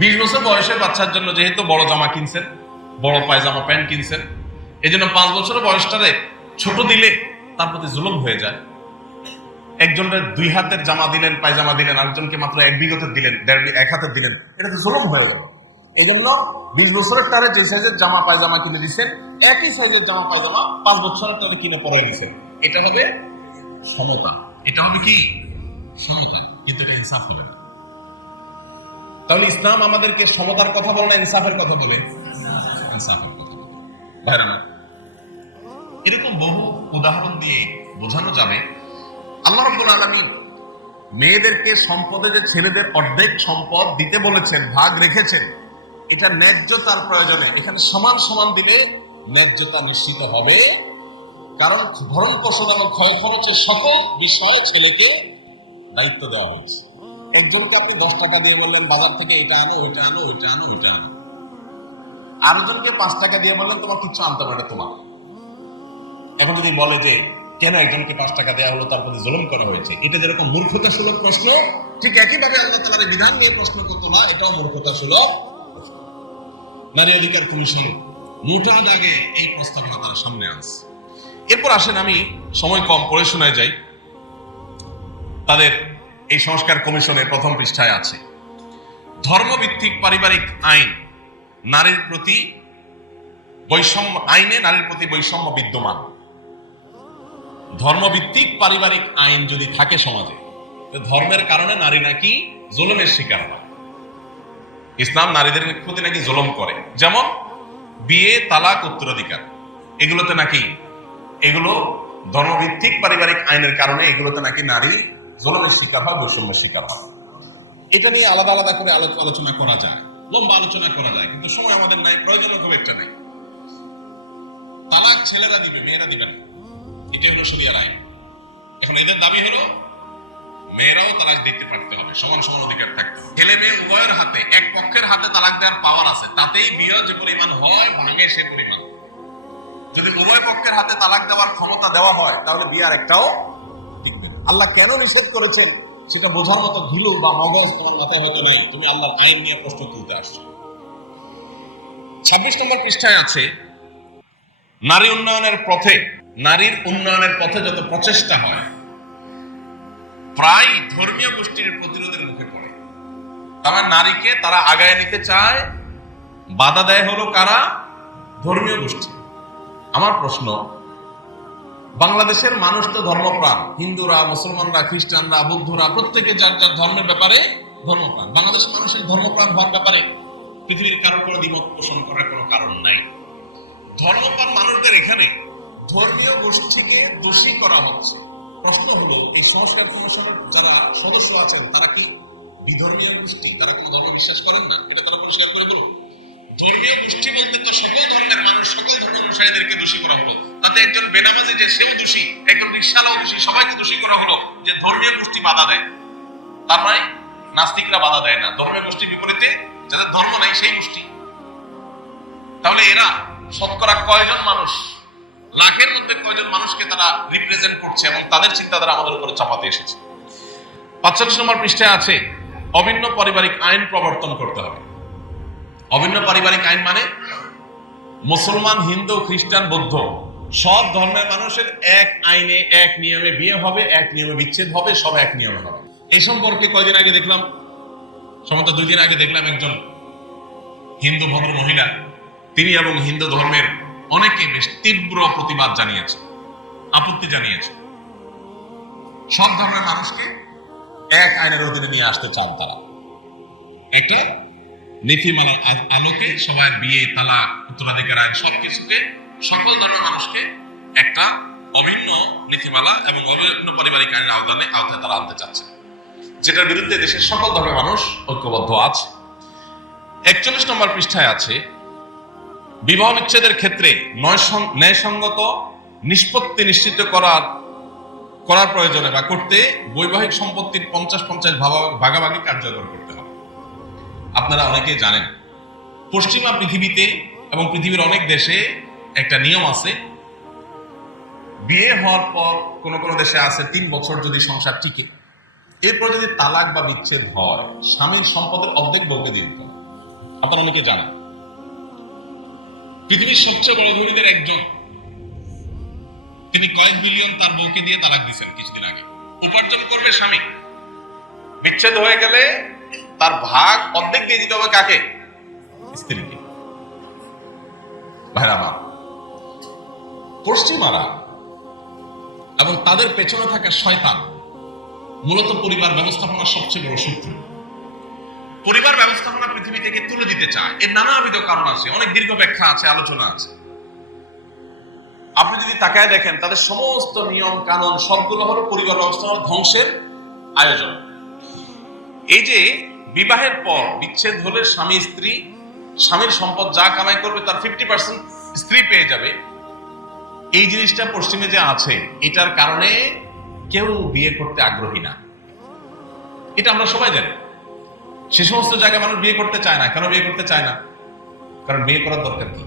20 বছর বয়সের বাচ্চার জন্য যেহেতু বড় জামা কিনছেন, বড় পায়জামা প্যান্ট কিনছেন, এই জন্য 5 বছরের বয়সটারে ছোট দিলে তার প্রতি জুলুম হয়ে যায়। একজনের 2 হাতের জামা দিলেন, পায়জামা দিলেন, আরেকজনকে মাত্র 1 বিঘতের দিলেন, 1 হাতের দিলেন, এটা তো জুলুম হয়ে গেল। এই জন্য 20 বছরের টারে যে সাইজের জামা পায়জামা কিনে দিচ্ছেন, একই সাইজের জামা পায়জামা 5 বছরের টারে কিনে পরে দিচ্ছেন। এটা হবে সমতা, এটা হবে কি সমতা, কিন্তু এটা ইনসাফ হবে না। তাহলে ইসলাম আমাদেরকে সমতার কথা বলে না, ইনসাফের কথা বলে? ইনসাফের কথা বলে। ভাইরা না, এরকম বহু উদাহরণ দিয়ে বোঝানো যাবে। আল্লাহ রাব্বুল আলামিন মেয়েদেরকে সম্পদে যে ছেলেদের অর্ধেক সম্পদ দিতে বলেছেন, ভাগ রেখেছেন, এটা ন্যায্যতার প্রয়োজনে। এখানে সমান সমান দিলে ন্যায্যতা নিশ্চিত হবে, কারণ ভরণ পোষণ এবং ক্ষয় খরচের সকল বিষয়ে ছেলেকে দায়িত্ব দেওয়া হয়েছে। একজনকে আপনি 10 টাকা দিয়ে বললেন বাজার থেকে এটা আনো, ওইটা আনো, ওইটা আনো, ওইটা আনো। আরেকজনকে 5 টাকা দিয়ে বললেন তোমার কিচ্ছু আনতে পারে তোমার। এখন যদি বলে যে কেন একজনকে 5 টাকা দেওয়া হলো, তার প্রতি জুলুম করা হয়েছে, এটা যেরকম মূর্খতা সুলভ প্রশ্ন, ঠিক একইভাবে আল্লাহ তাআলার বিধান নিয়ে প্রশ্ন করতো না, এটাও মূর্খতা সুলভ। নারী অধিকার কমিশন মোটা দাগে এই প্রস্তাবনা তারা সামনে আনছে। এরপর আসেন, আমি সময় কম, পড়ে শোনায় যাই। তাদের এই সংস্কার কমিশনের প্রথম পৃষ্ঠায় আছে, ধর্মভিত্তিক পারিবারিক আইন নারীর প্রতি বৈষম্য, আইনে নারীর প্রতি বৈষম্য বিদ্যমান। ধর্মভিত্তিক পারিবারিক আইন যদি থাকে সমাজে, ধর্মের কারণে নারী নাকি জুলুমের শিকার হয়। ইসলাম নারীদের প্রতি নাকি জুলুম করে, যেমন বিয়ে, তালাক, উত্তরাধিকার, এগুলোতে নাকি, এগুলো ধর্মভিত্তিক পারিবারিক আইনের কারণে এগুলোতে নাকি নারী জুলুমের শিকার হয়, বৈষম্যের শিকার হয়। এটা নিয়ে আলাদা আলাদা করে আলোচনা করা যায়, লম্বা আলোচনা করা যায়, কিন্তু সময় আমাদের নাই, প্রয়োজন খুব একটা নাই। তালাক ছেলেরা দিবে, মেয়েরা দিবে না, এটা হলো শরিয়ার আইন। এখন এদের দাবি হলো মেয়েরাও তালাক দিতে পারতে হবে, সমান সমান অধিকার থাকতে হবে। ছেলে মেয়ে উভয়ের হাতে, এক পক্ষের হাতে তালাক দেওয়ার পাওয়ার আছে, তাতেই বিয়ে যে পরিমাণ হয় ভাঙে সে পরিমাণ। যদি উভয় পক্ষের হাতে তালাক দেওয়ার ক্ষমতা দেওয়া হয় তাহলে বিয়ে আর একটাও টিকবে না। আল্লাহ কেন নিষেধ করেছেন সেটা বোঝার মতো ধুলো বা মগজ তোমার মাথায় হয়তো নাই, তুমি আল্লাহর আইন নিয়ে প্রশ্ন তুলতে আসছো। 26 নম্বর পৃষ্ঠায় আছে নারীর উন্নয়নের পথে যত প্রচেষ্টা হয় প্রায় ধর্মীয় গোষ্ঠীর প্রতিরোধের মুখে পড়ে। তারা নারীকে তারা আগায় নিতে চায়, বাধা দেয় হলো কারা? ধর্মীয় গোষ্ঠী। আমার প্রশ্ন, বাংলাদেশের মানুষ তো ধর্মপ্রাণ, হিন্দুরা, মুসলমানরা, খ্রিস্টানরা, বৌদ্ধরা, প্রত্যেকে যার যার ধর্মের ব্যাপারে ধর্মপ্রাণ। বাংলাদেশের মানুষের ধর্মপ্রাণ হওয়ার ব্যাপারে পৃথিবীর কারোর কোনো দ্বিমত পোষণ করার কোনো কারণ নাই। ধর্মপ্রাণ মানুষদের এখানে ধর্মীয় গোষ্ঠীকে দোষী করা হচ্ছে। প্রশ্ন হলো, এই সংস্কার কমিশনের যারা সদস্য আছেন তারা কি বিধর্মীয় গোষ্ঠী? তারা কোনো ধর্ম বিশ্বাস করেন না? এটা তারা পরিষ্কার করে বলুন। ধর্মীয় গোষ্ঠী বলতে তো সকল ধর্মের মানুষ, সকল ধর্ম অনুসারীদেরকে দোষী করা হলো। তাতে একজন বেনামাজি যে সেও দোষী, একজন রিকশাওয়ালাও দোষী, সবাইকে দোষী করা হলো যে ধর্মীয় গোষ্ঠী বাধা দেয়। তার মানে নাস্তিকরা বাধা দেয় না, ধর্মীয় গোষ্ঠীর বিপরীতে যাদের ধর্ম নাই সেই গোষ্ঠী। তাহলে এরা শতকরা কয়জন মানুষ, লাখের মধ্যে কয়জন মানুষকে তারা রিপ্রেজেন্ট করছে এবং তাদের চিন্তাধারা আমাদের উপরে চাপাতে এসেছে। 45 নম্বর পৃষ্ঠায় আছে অভিন্ন পারিবারিক আইন প্রবর্তন করতে হবে। অভিন্ন পারিবারিক আইন মানে মুসলমান, হিন্দু, খ্রিস্টান, বৌদ্ধ সব ধর্মের মানুষের এক আইনে, এক নিয়মে বিয়ে হবে, এক নিয়মে বিচ্ছেদ হবে, সব এক নিয়মে হবে। এই সম্পর্কে কয়দিন আগে দেখলাম, সম্ভবত 2 দিন আগে দেখলাম, একজন হিন্দু ভদ্র মহিলা, তিনি এবং হিন্দু ধর্মের অনেকে বেশ তীব্র প্রতিবাদ জানিয়েছে, আপত্তি জানিয়েছে। সব ধর্মের মানুষকে এক আইনের অধীনে নিয়ে আসতে চান তারা। একটা নীতিমালার আলোকে সবার বিয়ে, তালাক, উত্তরাধিকার আইন সবকিছুকে, সকল ধর্মের মানুষকে একটা অভিন্ন নীতিমালা এবং অভিন্ন পারিবারিক আইনের আওতায় তারা আনতে চাচ্ছে, যেটার বিরুদ্ধে দেশের সকল ধর্মের মানুষ ঐক্যবদ্ধ আছে। 41 নম্বর পৃষ্ঠায় আছে বিবাহ বিচ্ছেদের ক্ষেত্রে ন্যায়সঙ্গত নিষ্পত্তি নিশ্চিত করার প্রয়োজনে বা করতে বৈবাহিক সম্পত্তির 50-50 ভাগাভাগি কার্যকর করতে হবে। আপনারা অনেকেই জানেন পশ্চিমা পৃথিবীতে এবং পৃথিবীর অনেক দেশে একটা নিয়ম আছে, বিয়ে হওয়ার পর কোন কোন দেশে আছে 3 বছর যদি সংসার টিকে, এরপর যদি তালাক বা বিচ্ছেদ হয় স্বামীর সম্পদের অর্ধেক বউকে দিয়ে দিতে হবে। আপনারা অনেকে জানেন পৃথিবীর সবচেয়ে বড় ধনীদের একজন, তিনি কয়েক বিলিয়ন তার বউকে দিয়ে তালাক দিয়েছেন কিছুদিন আগে। উপার্জন করবে স্বামী, বিচ্ছেদ হয়ে গেলে তার ভাগ অর্ধেক দিয়ে দিতে হবে কাকে? স্ত্রীকে। ভাইরা আমার, পশ্চিমারা এবং তাদের পেছনে থাকা শয়তান মূলত পরিবার ব্যবস্থাপনার সবচেয়ে বড় শত্রু। পরিবার ব্যবস্থাপনা পৃথিবী থেকে তুলে দিতে চায়, এর নানাবিধ কারণ আছে, অনেক দীর্ঘ ব্যাখ্যা আছে, আলোচনা আছে। আপনি যদি তাকায় দেখেন তাদের সমস্ত নিয়ম কানুন সবগুলো হলো পরিবার ব্যবস্থাপনা ধ্বংসের আয়োজন। এই যে বিবাহের পর বিচ্ছেদ হলে স্বামীর সম্পদ যা কামাই করবে তার 50% স্ত্রী পেয়ে যাবে, এই জিনিসটা পশ্চিমে যে আছে, এটার কারণে কেউ বিয়ে করতে আগ্রহী না। এটা আমরা সবাই জানি। সে সমস্ত জায়গায় মানুষ বিয়ে করতে চায় না। কেন বিয়ে করতে চায় না? কারণ বিয়ে করার দরকার কি?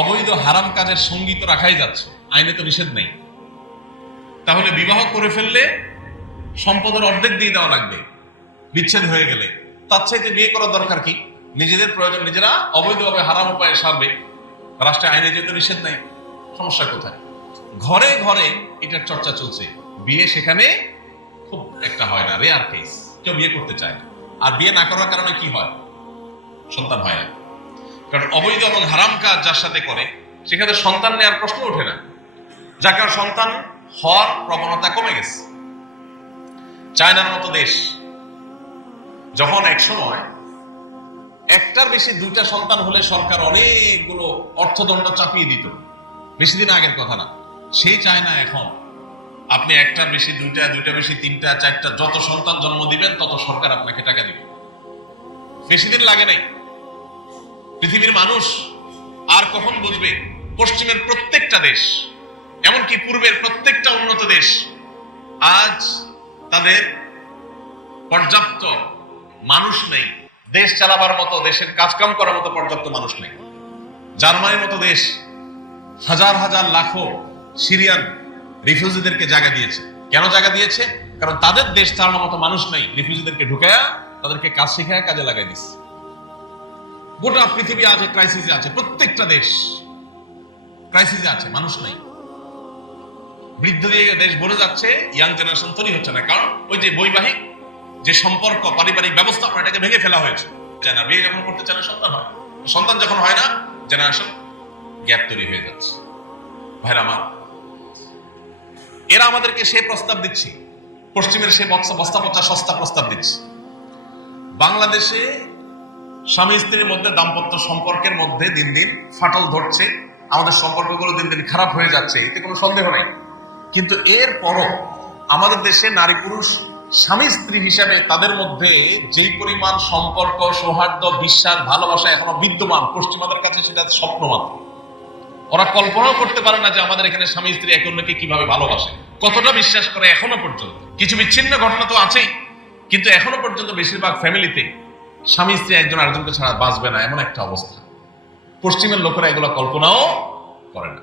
অবৈধ হারাম কাজের সঙ্গী তো রাখাই যাচ্ছে, আইনে তো নিষেধ নেই। তাহলে বিবাহ করে ফেললে সম্পদের অর্ধেক দিয়ে দেওয়া লাগবে বিচ্ছেদ হয়ে গেলে, তার চাইতে বিয়ে করার দরকার কি? নিজেদের প্রয়োজন নিজেরা অবৈধভাবে হারাম উপায়ে সারবে, রাষ্ট্রে আইনে যেহেতু নিষেধ নেই, সমস্যা কোথায়? ঘরে ঘরে এটার চর্চা চলছে, বিয়ে সেখানে খুব একটা হয় না, রেয়ার কেস, কেউ বিয়ে করতে চায় না। আর বিয়ে না করার কারণে কি হয়? সন্তান হয় না। কারণ অবৈধ এবং হারাম কাজ যার সাথে করে সেখানে সন্তান নেওয়ার প্রশ্ন ওঠে না, যার কারণে সন্তান হওয়ার প্রবণতা কমে গেছে। চায়নার মতো দেশ যখন এক সময় একটার বেশি দুইটা সন্তান হলে সরকার অনেকগুলো অর্থদণ্ড চাপিয়ে দিত, বেশি দিন আগের কথা না। সেই চায় না এখন। আপনি একটার বেশি দুইটা, দুইটা বেশি তিনটা, চারটা, যত সন্তান জন্ম দিবেন তত সরকার আপনাকে টাকা দিবে। বেশি দিন লাগে নাই। পৃথিবীর মানুষ আর কখন বুঝবে পশ্চিমের প্রত্যেকটা দেশ, এমনকি পূর্বের প্রত্যেকটা উন্নত দেশ আজ তাদের পর্যাপ্ত মানুষ নেই, দেশ চালাবার মতো, দেশের কাজকাম করার মতো পর্যাপ্ত মানুষ নেই। জার্মানির মতো দেশ হাজার হাজার লাখো সিরিয়ান রিফিউজিদেরকে জায়গা দিয়েছে। কেন জায়গা দিয়েছে? কারণ তাদের দেশ চালানোর মতো মানুষ নেই। রিফিউজিদেরকে ঢুকায়া তাদেরকে কাজ শিখায় কাজে লাগাই দিচ্ছে। গোটা পৃথিবী আজ ক্রাইসিসে আছে, প্রত্যেকটা দেশ ক্রাইসিসে আছে, মানুষ নাই। বৃদ্ধ দিয়ে দেশ ভরে যাচ্ছে, ইয়াং জেনারেশন তৈরি হচ্ছে না। কারণ ওই যে বৈবাহিক যে সম্পর্ক, পারিবারিক ব্যবস্থাপনা, এটাকে ভেঙে ফেলা হয়েছে। চায় না, বিয়ে যখন করতে চায় না সন্তান হয়, সন্তান যখন হয় না জেনারেশন গ্যাপ তৈরি হয়ে যাচ্ছে। ভাইরা আমার, এরা আমাদেরকে সে প্রস্তাব দিচ্ছে, পশ্চিমের সে বস্তা পচা সস্তা প্রস্তাব দিচ্ছে। বাংলাদেশে স্বামী স্ত্রীর মধ্যে দাম্পত্য সম্পর্কের মধ্যে দিন দিন ফাটল ধরছে, আমাদের সম্পর্কগুলো দিন দিন খারাপ হয়ে যাচ্ছে, এতে কোনো সন্দেহ নাই। কিন্তু এর পরও আমাদের দেশে নারী পুরুষ স্বামী স্ত্রী হিসাবে তাদের মধ্যে যেই পরিমাণ সম্পর্ক, সৌহার্দ্য, বিশ্বাস, ভালোবাসা এখনো বিদ্যমান, পশ্চিমাদের কাছে সেটা স্বপ্ন মাত্র। ওরা কল্পনাও করতে পারে না যে আমাদের এখানে স্বামী স্ত্রী একে অন্যকে কিভাবে ভালোবাসে, কতটা বিশ্বাস করে। এখনো পর্যন্ত কিছু বিচ্ছিন্ন ঘটনা তো আছেই, কিন্তু এখনো পর্যন্ত বেশিরভাগ ফ্যামিলিতে স্বামী স্ত্রী একজন আরেকজনকে ছাড়া বাঁচবে না, এমন একটা অবস্থা। পশ্চিমের লোকেরা এগুলো কল্পনাও করে না।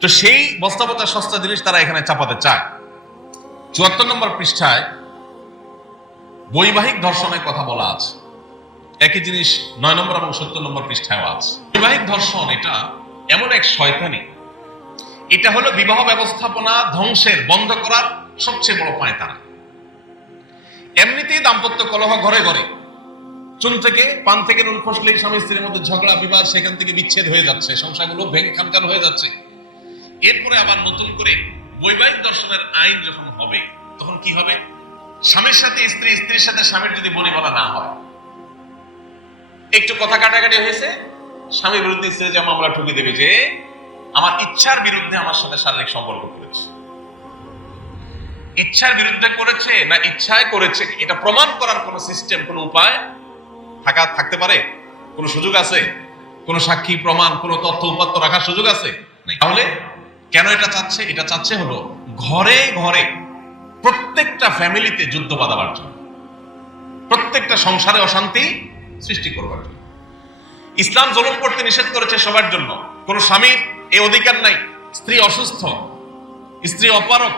তো সেই বস্তাপচা সস্তা জিনিস তারা এখানে চাপাতে চায়। ৭৪ নম্বর পৃষ্ঠায় বৈবাহিক ধর্ষণের কথা বলা আছে। একই জিনিস ৯ নম্বর এবং ৭০ নম্বর পৃষ্ঠায় আছে। বৈবাহিক ধর্ষণ এটা এমন এক শয়তানি, এটা হলো বিবাহ ব্যবস্থাপনা ধ্বংসের, বন্ধ করার সবচেয়ে বড় পায়তারা। এমনিতেই দাম্পত্য কলহ ঘরে ঘরে, চুন থেকে পান থেকে নুন খসলেই স্বামী স্ত্রীর মধ্যে ঝগড়া বিবাদ, সেখান থেকে বিচ্ছেদ হয়ে যাচ্ছে, সংসারগুলো ভেঙে খানখান হয়ে যাচ্ছে। এরপরে আবার নতুন করে বৈবাহিক দর্শনের আইন যখন হবে, তখন কি হবে? স্বামীর সাথে স্ত্রী, স্ত্রীর সাথে স্বামীর যদি বনিবনা না হয়, একটু কথা কাটাকাটি হয়েছে, স্বামীর বিরুদ্ধে স্ত্রী যে মামলা ঠুকে দেবে যে আমার ইচ্ছার বিরুদ্ধে আমার সাথে শারীরিক সম্পর্ক করেছে। ইচ্ছার বিরুদ্ধে করেছে না ইচ্ছায় করেছে, এটা প্রমাণ করার কোন সিস্টেম, কোন উপায় থাকতে পারে? কোন সুযোগ আছে? কোন সাক্ষী প্রমাণ, কোন তথ্য উপাত্ত রাখার সুযোগ আছে? তাহলে কেন এটা চাচ্ছে? এটা চাচ্ছে হলো ঘরে ঘরে প্রত্যেকটা ফ্যামিলিতে যুদ্ধ বাঁধাবার জন্য, প্রত্যেকটা সংসারে অশান্তি সৃষ্টি করবার জন্য। ইসলাম জুলুম করতে নিষেধ করেছে সবার জন্য। কোন স্বামীর এই অধিকার নাই স্ত্রী অসুস্থ, স্ত্রী অপারক,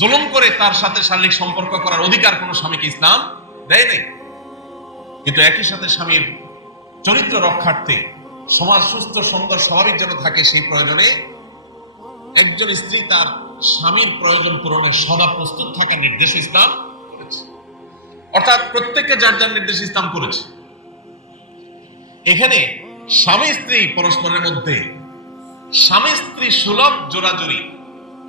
জুলুম করে তার সাথে শারীরিক সম্পর্ক করার অধিকার কোন স্বামীকে ইসলাম দেয় নাই। কিন্তু একই সাথে স্বামীর চরিত্র রক্ষার্থে, সমাজ সুস্থ সুন্দর স্বাভাবিক যেন থাকে, সেই প্রয়োজনে একজন স্ত্রী তার স্বামীর প্রয়োজন পূরণে সদা প্রস্তুত থাকার নির্দেশ ইসলাম করেছে। অর্থাৎ প্রত্যেককে যার যার নির্দেশ ইসলাম করেছে। এখানে স্বামী স্ত্রী পরস্পরের মধ্যে স্বামী স্ত্রী সুলভ জোড়াজুড়ি,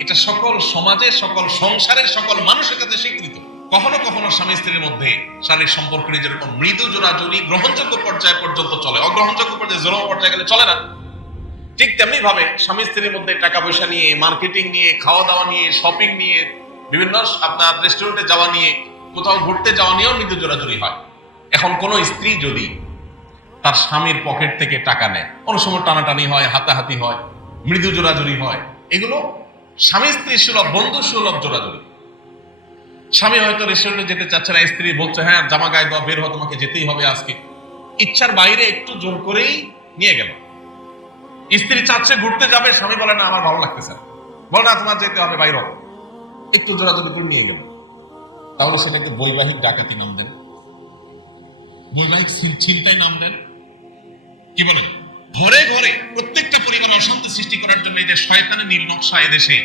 এটা সকল সমাজে, সকল সংসারের সকল মানুষের কাছে স্বীকৃত। কখনো কখনো স্বামী স্ত্রীর মধ্যে শারীরিক সম্পর্ক যেরকম মৃদু জোড়াজুড়ি গ্রহণযোগ্য পর্যায় পর্যন্ত চলে, অগ্রহণযোগ্য পর্যায়ে জোড়া পর্যায়ে গেলে চলে না। ঠিক তেমনি ভাবে স্বামী স্ত্রীর মধ্যে টাকা পয়সা নিয়ে, মার্কেটিং নিয়ে, খাওয়া দাওয়া নিয়ে, শপিং নিয়ে, বিভিন্ন আপনার রেস্টুরেন্টে যাওয়া নিয়ে, কোথাও ঘুরতে যাওয়া নিয়েও মৃদু জোড়াজুড়ি হয়। এখন কোন স্ত্রী যদি তার স্বামীর পকেট থেকে টাকা নেয়, অনেক সময় টানাটানি হয়, হাতাহাতি হয়, মৃদু জোড়াজুড়ি হয়, এগুলো স্বামী স্ত্রী সুলভ, বন্ধু সুলভ জোড়াজুড়ি। স্বামী হয়তো রেস্টুরেন্টে যেতে চাচ্ছে না, স্ত্রী বলছে হ্যাঁ জামা গায়ে দাও, বের হওয়া, তোমাকে যেতেই হবে আজকে। ইচ্ছার বাইরে একটু জোর করেই নিয়ে গেল। স্ত্রী চাচ্ছে ঘুরতে যাবে, স্বামী বলে না আমার ভালো লাগতেছে, বলে না তোমার যেতে হবে, বাইরে একটু জোরাজোরি করে নিয়ে গেল। তাহলে সেটাকে বৈবাহিক ডাকাতি নাম দেন, বৈবাহিক ছিনতাই নাম দেন, কি বলেন? ঘরে ঘরে প্রত্যেকটা পরিবারে অশান্তি সৃষ্টি করার জন্য যে শয়তানের নীল নকশা এদেশে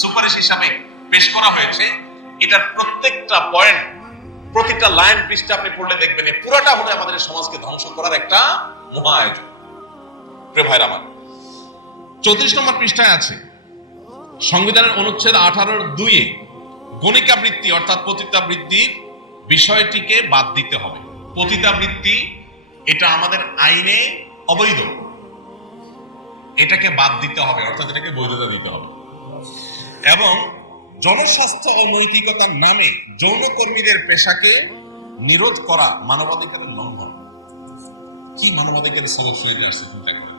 সুপারিশ হিসাবে পেশ করা হয়েছে, এটার প্রত্যেকটা পয়েন্ট, প্রতিটা লাইন পৃষ্ঠা আপনি পড়লে দেখবেন পুরাটা হলে আমাদের সমাজকে ধ্বংস করার একটা মহা আয়োজন। প্রিয় ভাইরা আমার, ৩৪ নম্বর পৃষ্ঠায় আছে সংবিধানের অনুচ্ছেদ ১৮(২)-এ গণিকাবৃত্তি অর্থাৎ পতিতাবৃত্তির বিষয়টিকে বাদ দিতে হবে। পতিতাবৃত্তি এটা আমাদের আইনে অবৈধ, এটাকে বাদ দিতে হবে, অর্থাৎ এটাকে বৈধতা দিতে হবে। এবং জনস্বাস্থ্য ও নৈতিকতার নামে যৌনকর্মীদের পেশাকে নিরোধ করা মানবাধিকারের লঙ্ঘন। কি মানবাধিকারের সবক শুনে আসছে চিন্তা করেন।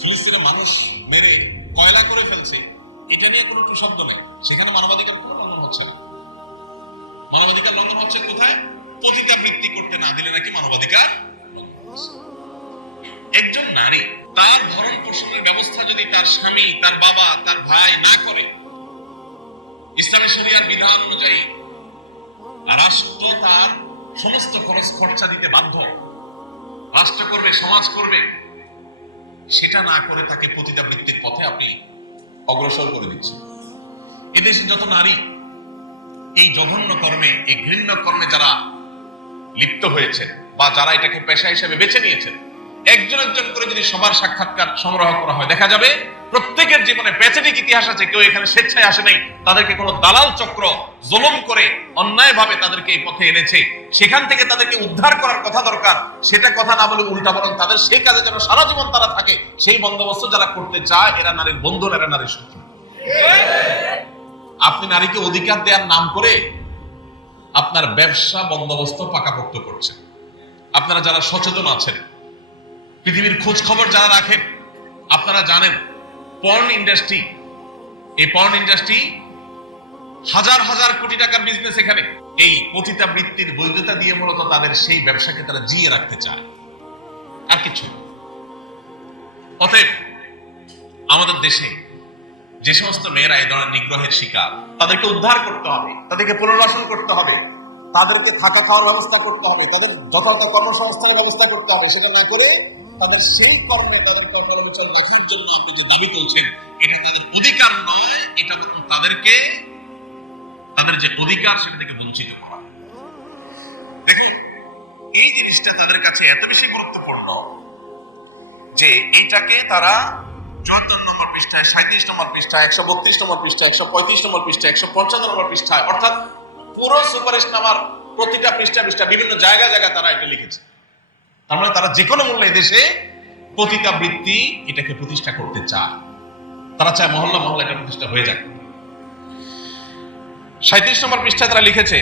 ফিলিস্তিনে মানুষ মেরে কয়লা করে ফেলছে, এটা নিয়ে কোনো শব্দ নেই, সেখানে মানবাধিকার কোনো লঙ্ঘন হচ্ছে না। মানবাধিকার লঙ্ঘন হচ্ছে কোথায়? পতিতাবৃত্তি করতে না দিলে নাকি মানবাধিকার লঙ্ঘন হচ্ছে। একজন নারী তার ভরণ পোষণের ব্যবস্থা যদি তার স্বামী, তার বাবা, তার ভাই না করে, ইসলামী শরিয়ার বিধান অনুযায়ী রাষ্ট্র তার সমস্ত খরচ খরচা দিতে বাধ্য, রাষ্ট্র করবে, সমাজ করবে, সেটা না করে তাকে পতিতাবৃত্তির পথে আপনি অগ্রসর করে দিচ্ছেন। এদেশে যত নারী এই জঘন্য কর্মে, এই ঘৃণ্য কর্মে যারা লিপ্ত হয়েছেন বা যারা এটাকে পেশা হিসেবে বেছে নিয়েছেন, একজন একজন করে যদি সবার সাক্ষাৎকার সংগ্রহ করা হয়, দেখা যাবে প্রত্যেকের জীবনে প্যাথেটিক ইতিহাস আছে। কেউ এখানে স্বেচ্ছায় আসে নাই, তাদেরকে কোনো দালাল চক্র জুলুম করে অন্যায়ভাবে তাদেরকে এই পথে এনেছে। সেখান থেকে তাদেরকে উদ্ধার করার কথা দরকার, সেটা কথা না বলে উল্টা বরং তাদের সেই কাজে যেন সারা জীবন তারা থাকে, সেই বন্দোবস্ত যারা করতে চায়, এরা নারীর বন্ধু, এরা নারীর শত্রু। আপনি নারীকে অধিকার দেওয়ার নাম করে আপনার ব্যবসা বন্দোবস্ত পাকাপোক্ত করছেন। আপনারা যারা সচেতন আছেন, পৃথিবীর খোঁজ খবর যারা রাখেন, আপনারা জানেন পর্ন ইন্ডাস্ট্রি, এই পর্ন ইন্ডাস্ট্রি হাজার হাজার কোটি টাকার বিজনেস। এখানে এই পতিতাবৃত্তির বৈধতা দিয়ে মূলত তাদের সেই ব্যবসাকে তারা জিয়ে রাখতে চায়, আর কিছু। অতএব আমাদের দেশে যে সমস্ত মেয়েরা এই ধরনের নিগ্রহের শিকার, তাদেরকে উদ্ধার করতে হবে, তাদেরকে পুনর্বাসন করতে হবে, তাদেরকে থাকা খাওয়ার ব্যবস্থা করতে হবে, তাদের যথাযথ কর্মসংস্থানের ব্যবস্থা করতে হবে। সেটা না করে তাদের সেই কর্মে তাদেরকে অনড়বিচল রাখার জন্য আপনি যে দাবি করছেন, এটা তাদের অধিকার নয়, এটা বরং তাদেরকে তাদের যে অধিকার সেটা থেকে বঞ্চিত করা। দেখুন, এই জিনিসটা তাদের কাছে এত বেশি গুরুত্বপূর্ণ যে এইটাকে তারা 54 নম্বর পৃষ্ঠায়, 37 নম্বর পৃষ্ঠায়, 132 নম্বর পৃষ্ঠায়, 135 নম্বর পৃষ্ঠায়, 155 নম্বর পৃষ্ঠায়, অর্থাৎ পুরো সুপারিশনামার প্রতিটা পৃষ্ঠা বিভিন্ন জায়গায় তারা এটা লিখেছে। তার মানে তারা যে কোনো মূল্যে দেশে পতিতাবৃত্তি এটাকে প্রতিষ্ঠা করতে চায়। তারা চায় মহল্লা মহল্লা এটা প্রতিষ্ঠা হয়ে যাক। 37 নম্বর পৃষ্ঠায় তারা লিখেছে,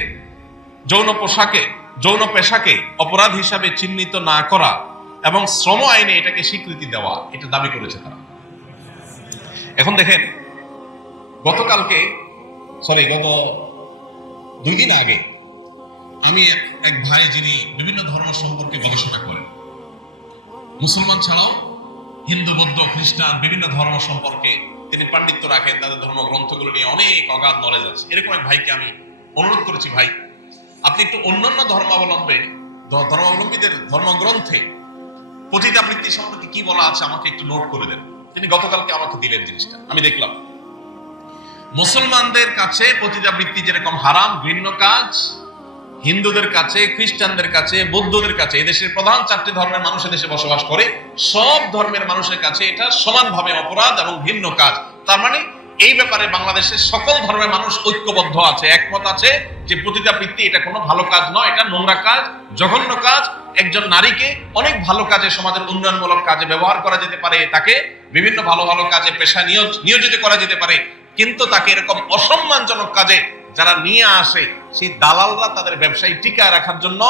যৌন পেশাকে অপরাধ হিসাবে চিহ্নিত না করা এবং শ্রম আইনে এটাকে স্বীকৃতি দেওয়া, এটা দাবি করেছে তারা। এখন দেখেন, গত 2 দিন আগে আমি এক ভাই, যিনি বিভিন্ন ধর্ম সম্পর্কে গবেষণা করেন, মুসলমান ছাড়াও হিন্দু, বৌদ্ধ, খ্রিস্টান বিভিন্ন ধর্ম সম্পর্কে তিনি পাণ্ডিত্য রাখেন, তাদের ধর্মগ্রন্থগুলো নিয়ে অনেক অগাধ নলেজ আছে। এরকম এক ভাইকে আমি অনুরোধ করেছি, ভাই আপনি একটু অন্যান্য ধর্মাবলম্বীদের ধর্মগ্রন্থে পতিতাবৃত্তি সম্পর্কে কি বলা আছে আমাকে একটু নোট করে দেন। তিনি গতকালকে আমাকে দিলেন জিনিসটা, আমি দেখলাম মুসলমানদের কাছে পতিতাবৃত্তি যেরকম হারাম, ঘৃণ্য কাজ, হিন্দুদের কাছে, খ্রিস্টানদের কাছে, বৌদ্ধদের কাছে, এদেশের প্রধান 4টি ধর্মের মানুষ এদেশে বসবাস করে, সব ধর্মের মানুষের কাছে এটা সমানভাবে অপরাধ এবং ঘৃণ্য কাজ। তার মানে এই ব্যাপারে বাংলাদেশের সকল ধর্মের মানুষ ঐক্যবদ্ধ আছে, একমত আছে যে পতিতাবৃত্তি এটা কোনো ভালো কাজ নয়, এটা নোংরা কাজ, জঘন্য কাজ। একজন নারীকে অনেক ভালো কাজে, সমাজের উন্নয়নমূলক কাজে ব্যবহার করা যেতে পারে, তাকে বিভিন্ন ভালো ভালো কাজে পেশা নিয়োজিত করা যেতে পারে, কিন্তু তাকে এরকম অসম্মানজনক কাজে যারা নিয়ে আসে, সেই দালালরা তাদের ব্যবসায়ী টিকায় রাখার জন্য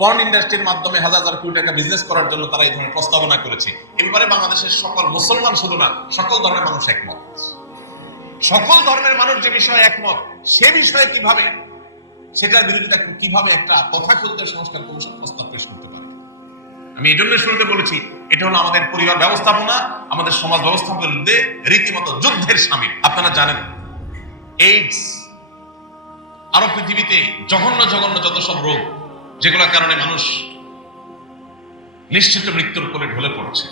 পর্ন ইন্ডাস্ট্রির মাধ্যমে হাজার হাজার কোটি টাকা বিজনেস করার জন্য তারা এই ধরনের প্রস্তাবনা করেছে। এ ব্যাপারে বাংলাদেশের সকল মুসলমান শুধু না, সকল ধর্মের মানুষ একমত। সকল ধর্মের মানুষ যে বিষয়ে একমত, সে বিষয়ে কিভাবে সেটার বিরোধিতা কিভাবে একটা তথাকথিত সংস্কার কমিশন প্রস্তাব পেশ করতে পারে? আমি এই জন্য শুরুতে বলেছি, এটা হলো আমাদের পরিবার ব্যবস্থাপনা, আমাদের সমাজ ব্যবস্থাপনার বিরুদ্ধে রীতিমতো যুদ্ধের সামিল। আপনারা জানেন, এইডস, আরো পৃথিবীতে জঘন্য যত সব রোগ, যেগুলোর কারণে মানুষ নিশ্চিত মৃত্যুর কোলে ঢলে পড়ছে,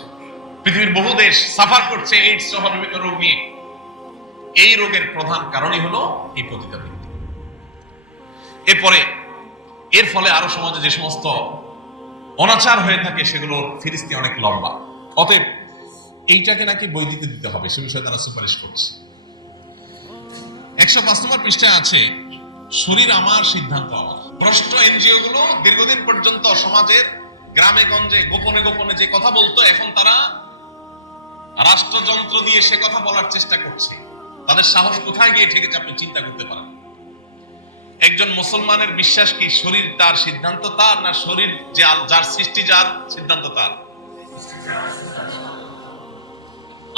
পৃথিবীর বহু দেশ সাফার করছে এইডস সহ বিভিন্ন রোগ নিয়ে। এই রোগের প্রধান কারণই হলো এই পতিতাবৃত্তি। এর ফলে আরো সমাজে যে সমস্ত অনাচার হয়ে থাকে, সেগুলোর ফিরিস্তি অনেক লম্বা। অতএব এইটাকে নাকি বৈধতা দিতে হবে, সে বিষয়ে তারা সুপারিশ করছে। 105 নম্বর পৃষ্ঠায় আছে, শরীর আমার, সিদ্ধান্ত আমার। ভ্রষ্ট এনজিও গুলো দীর্ঘদিন পর্যন্ত সমাজের গ্রামে গঞ্জে গোপনে গোপনে যে কথা বলতো, এখন তারা রাষ্ট্রযন্ত্র দিয়ে সে কথা বলার চেষ্টা করছে। তাদের সাহস কোথায় গিয়ে ঠেকেছে আপনি চিন্তা করতে পারেন। একজন মুসলমানের বিশ্বাস কি শরীর তার সিদ্ধান্ত তার, না শরীর যার সৃষ্টি যার সিদ্ধান্ত তার?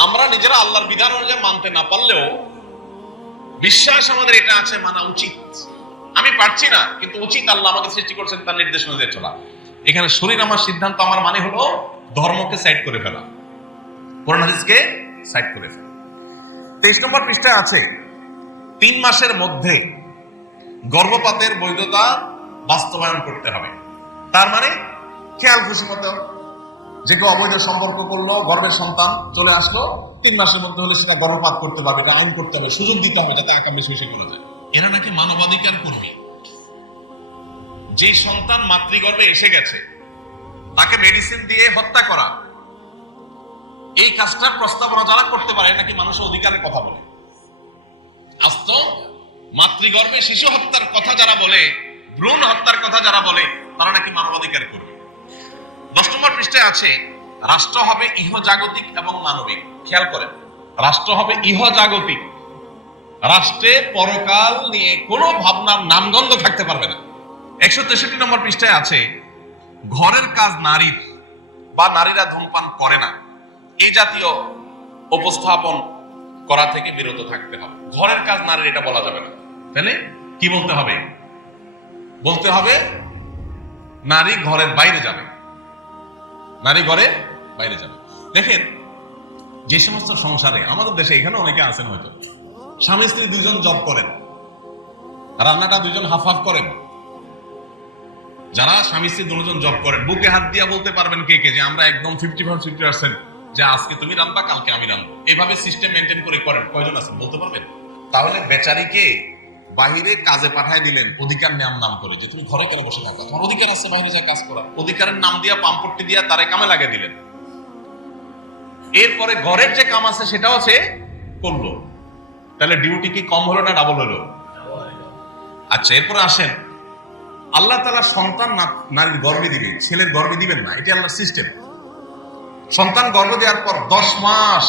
আমরা নিজেরা আল্লাহর বিধান অনুযায়ী মানতে না পারলেও বিশ্বাস আমাদের এটা আছে, মানা উচিত। আমি পারছি না, কিন্তু উচিত, আল্লাহ আমাকে সৃষ্টি করছেন তার নির্দেশ অনুযায়ী চলা। এখানে শরীর আমার সিদ্ধান্ত, আমার মানে হলো ধর্মকে সাইড করে ফেলা, কোরআন হাদিসকে সাইড করে ফেলা। 23 নম্বর পৃষ্ঠায় আছে 3 মাসের মধ্যে গর্ভপাতের বৈধতা বাস্তবায়ন করতে হবে। তার মানে খেয়াল খুশি মতো যে কেউ অবৈধ সম্পর্ক করলো, গর্ভের সন্তান চলে আসলো, 3 মাসের মধ্যে হলে সেটা গর্ভপাত করতে পারবে, এটা আইন করতে হবে, সুযোগ দিতে হবে যাতে আকাম বেশি বেশি করা যায়। এরা নাকি মানবাধিকার কর্মী। যে সন্তান মাতৃগর্ভে এসে গেছে তাকে মেডিসিন দিয়ে হত্যা করা, এই কাজটার প্রস্তাবনা যারা করতে পারে নাকি মানুষের অধিকারের কথা বলে। আস্ত মাতৃগর্ভে শিশু হত্যার কথা যারা বলে, ভ্রূণ হত্যার কথা যারা বলে, তারা নাকি মানবাধিকার করবে। 10 নম্বর পৃষ্ঠায় আছে রাষ্ট্র হবে ইহজাগতিক এবং মানবিক। খেয়াল করেন, রাষ্ট্র হবে ইহজাগতিক। রাষ্ট্রে পরকাল নিয়ে কোনো ভাবনার নামগন্ধ থাকতে পারবে না। 163 নম্বর পৃষ্ঠায় আছে ঘরের কাজ নারীর বা নারীরা ধূমপান করে না, এই জাতীয় উপস্থাপন করা থেকে বিরত থাকতে হবে। ঘরের কাজ নারীর এটা বলা যাবে না। তাহলে কি বলতে হবে? বলতে হবে নারী ঘরের বাইরে যাবে, নারী ঘরের বাইরে যাবে। দেখেন, যে সমস্ত সংসারে আমাদের দেশে, এখানে অনেকে আছেন হয়তো স্বামী স্ত্রী দুজন জব করেন, রান্নাটা দুজন হাফ হাফ করেন। যারা স্বামী স্ত্রী দুজন জব করেন, বুকে হাত দিয়া বলতে পারবেন কে কে যে আমরা একদম 50% যে আজকে তুমি রান্না, কালকে আমি রান্না, এইভাবে সিস্টেম মেনটেন করে করেন? কয়জন আছেন বলতে পারবেন? তাহলে বেচারিকে বাহিরে কাজে পাঠায় দিলেন অধিকার নাম করে, যে তুমি ঘরে কেন বসে থাকো, তোমার অধিকার আছে বাইরে যা কাজ করা। অধিকারের নাম দিয়া পাম্পট্টি দিয়া তারে কামে লাগিয়ে দিলেন। এরপরে ঘরের যে কাম আছে সেটাও সে করলো। তাহলে ডিউটি কি কম হলো না ডাবল হলো? আচ্ছা, এরপরে আসেন, আল্লাহ তাআলা সন্তান নারীর গর্ভে দিবে, ছেলের গর্ভে দিবেন না, এটা আল্লাহর সিস্টেম। সন্তান গর্ভ দেওয়ার পর 10 মাস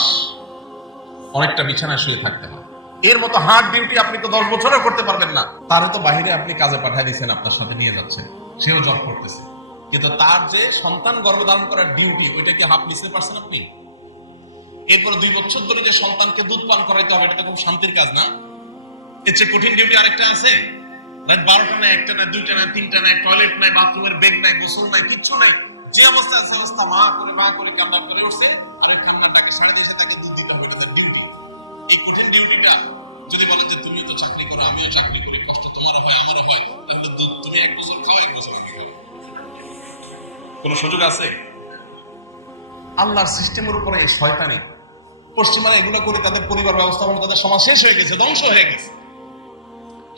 অনেকটা বিছানায় শুয়ে থাকতে হয়। এর মতো হার্ড ডিউটি আপনি তো 10 বছরও করতে পারবেন না। তারও তো বাহিরে আপনি কাজে পাঠিয়ে দিয়েছেন, আপনার সাথে নিয়ে যাচ্ছেন, সেও জব করতেছে, কিন্তু তার যে সন্তান গর্ভধারণ করার ডিউটি, ওইটা কি হাফ নিতে পারছেন আপনি? এরপর 2 বছর ধরে যে সন্তানকে দুধ পান করাইতে হবে, এটা তো খুব শান্তির কাজ না? এর চেয়ে কঠিন ডিউটি আরেকটা আছে। রাত 12টা নাই, 1টা নাই, 2টা নাই, 3টা নাই, টয়লেট নাই, বাথরুমের বেগ নাই, গোসল নাই, কিচ্ছু নাই, যে অবস্থা আছে অবস্থা মা করে কান্না করে উঠছে, আর ওই কান্নাটাকে সাড়ে দিয়ে তাকে দুধ দিতে হবে, এটা তার ডিউটি। এই কঠিন ডিউটিটা যদি বলেন যে তুমিও তো চাকরি করো, আমিও চাকরি করি, কষ্ট তোমারও হয় আমারও হয়, তাহলে দুধ তুমি 1 বছর খাও, 1 বছর আমি খাই, কোন সুযোগ আছে? আল্লাহর সিস্টেমের উপরে শয়তানি। পশ্চিমারা এগুলো করে তাদের পরিবার ব্যবস্থাপনা, তাদের সমাজ শেষ হয়ে গেছে, ধ্বংস হয়ে গেছে।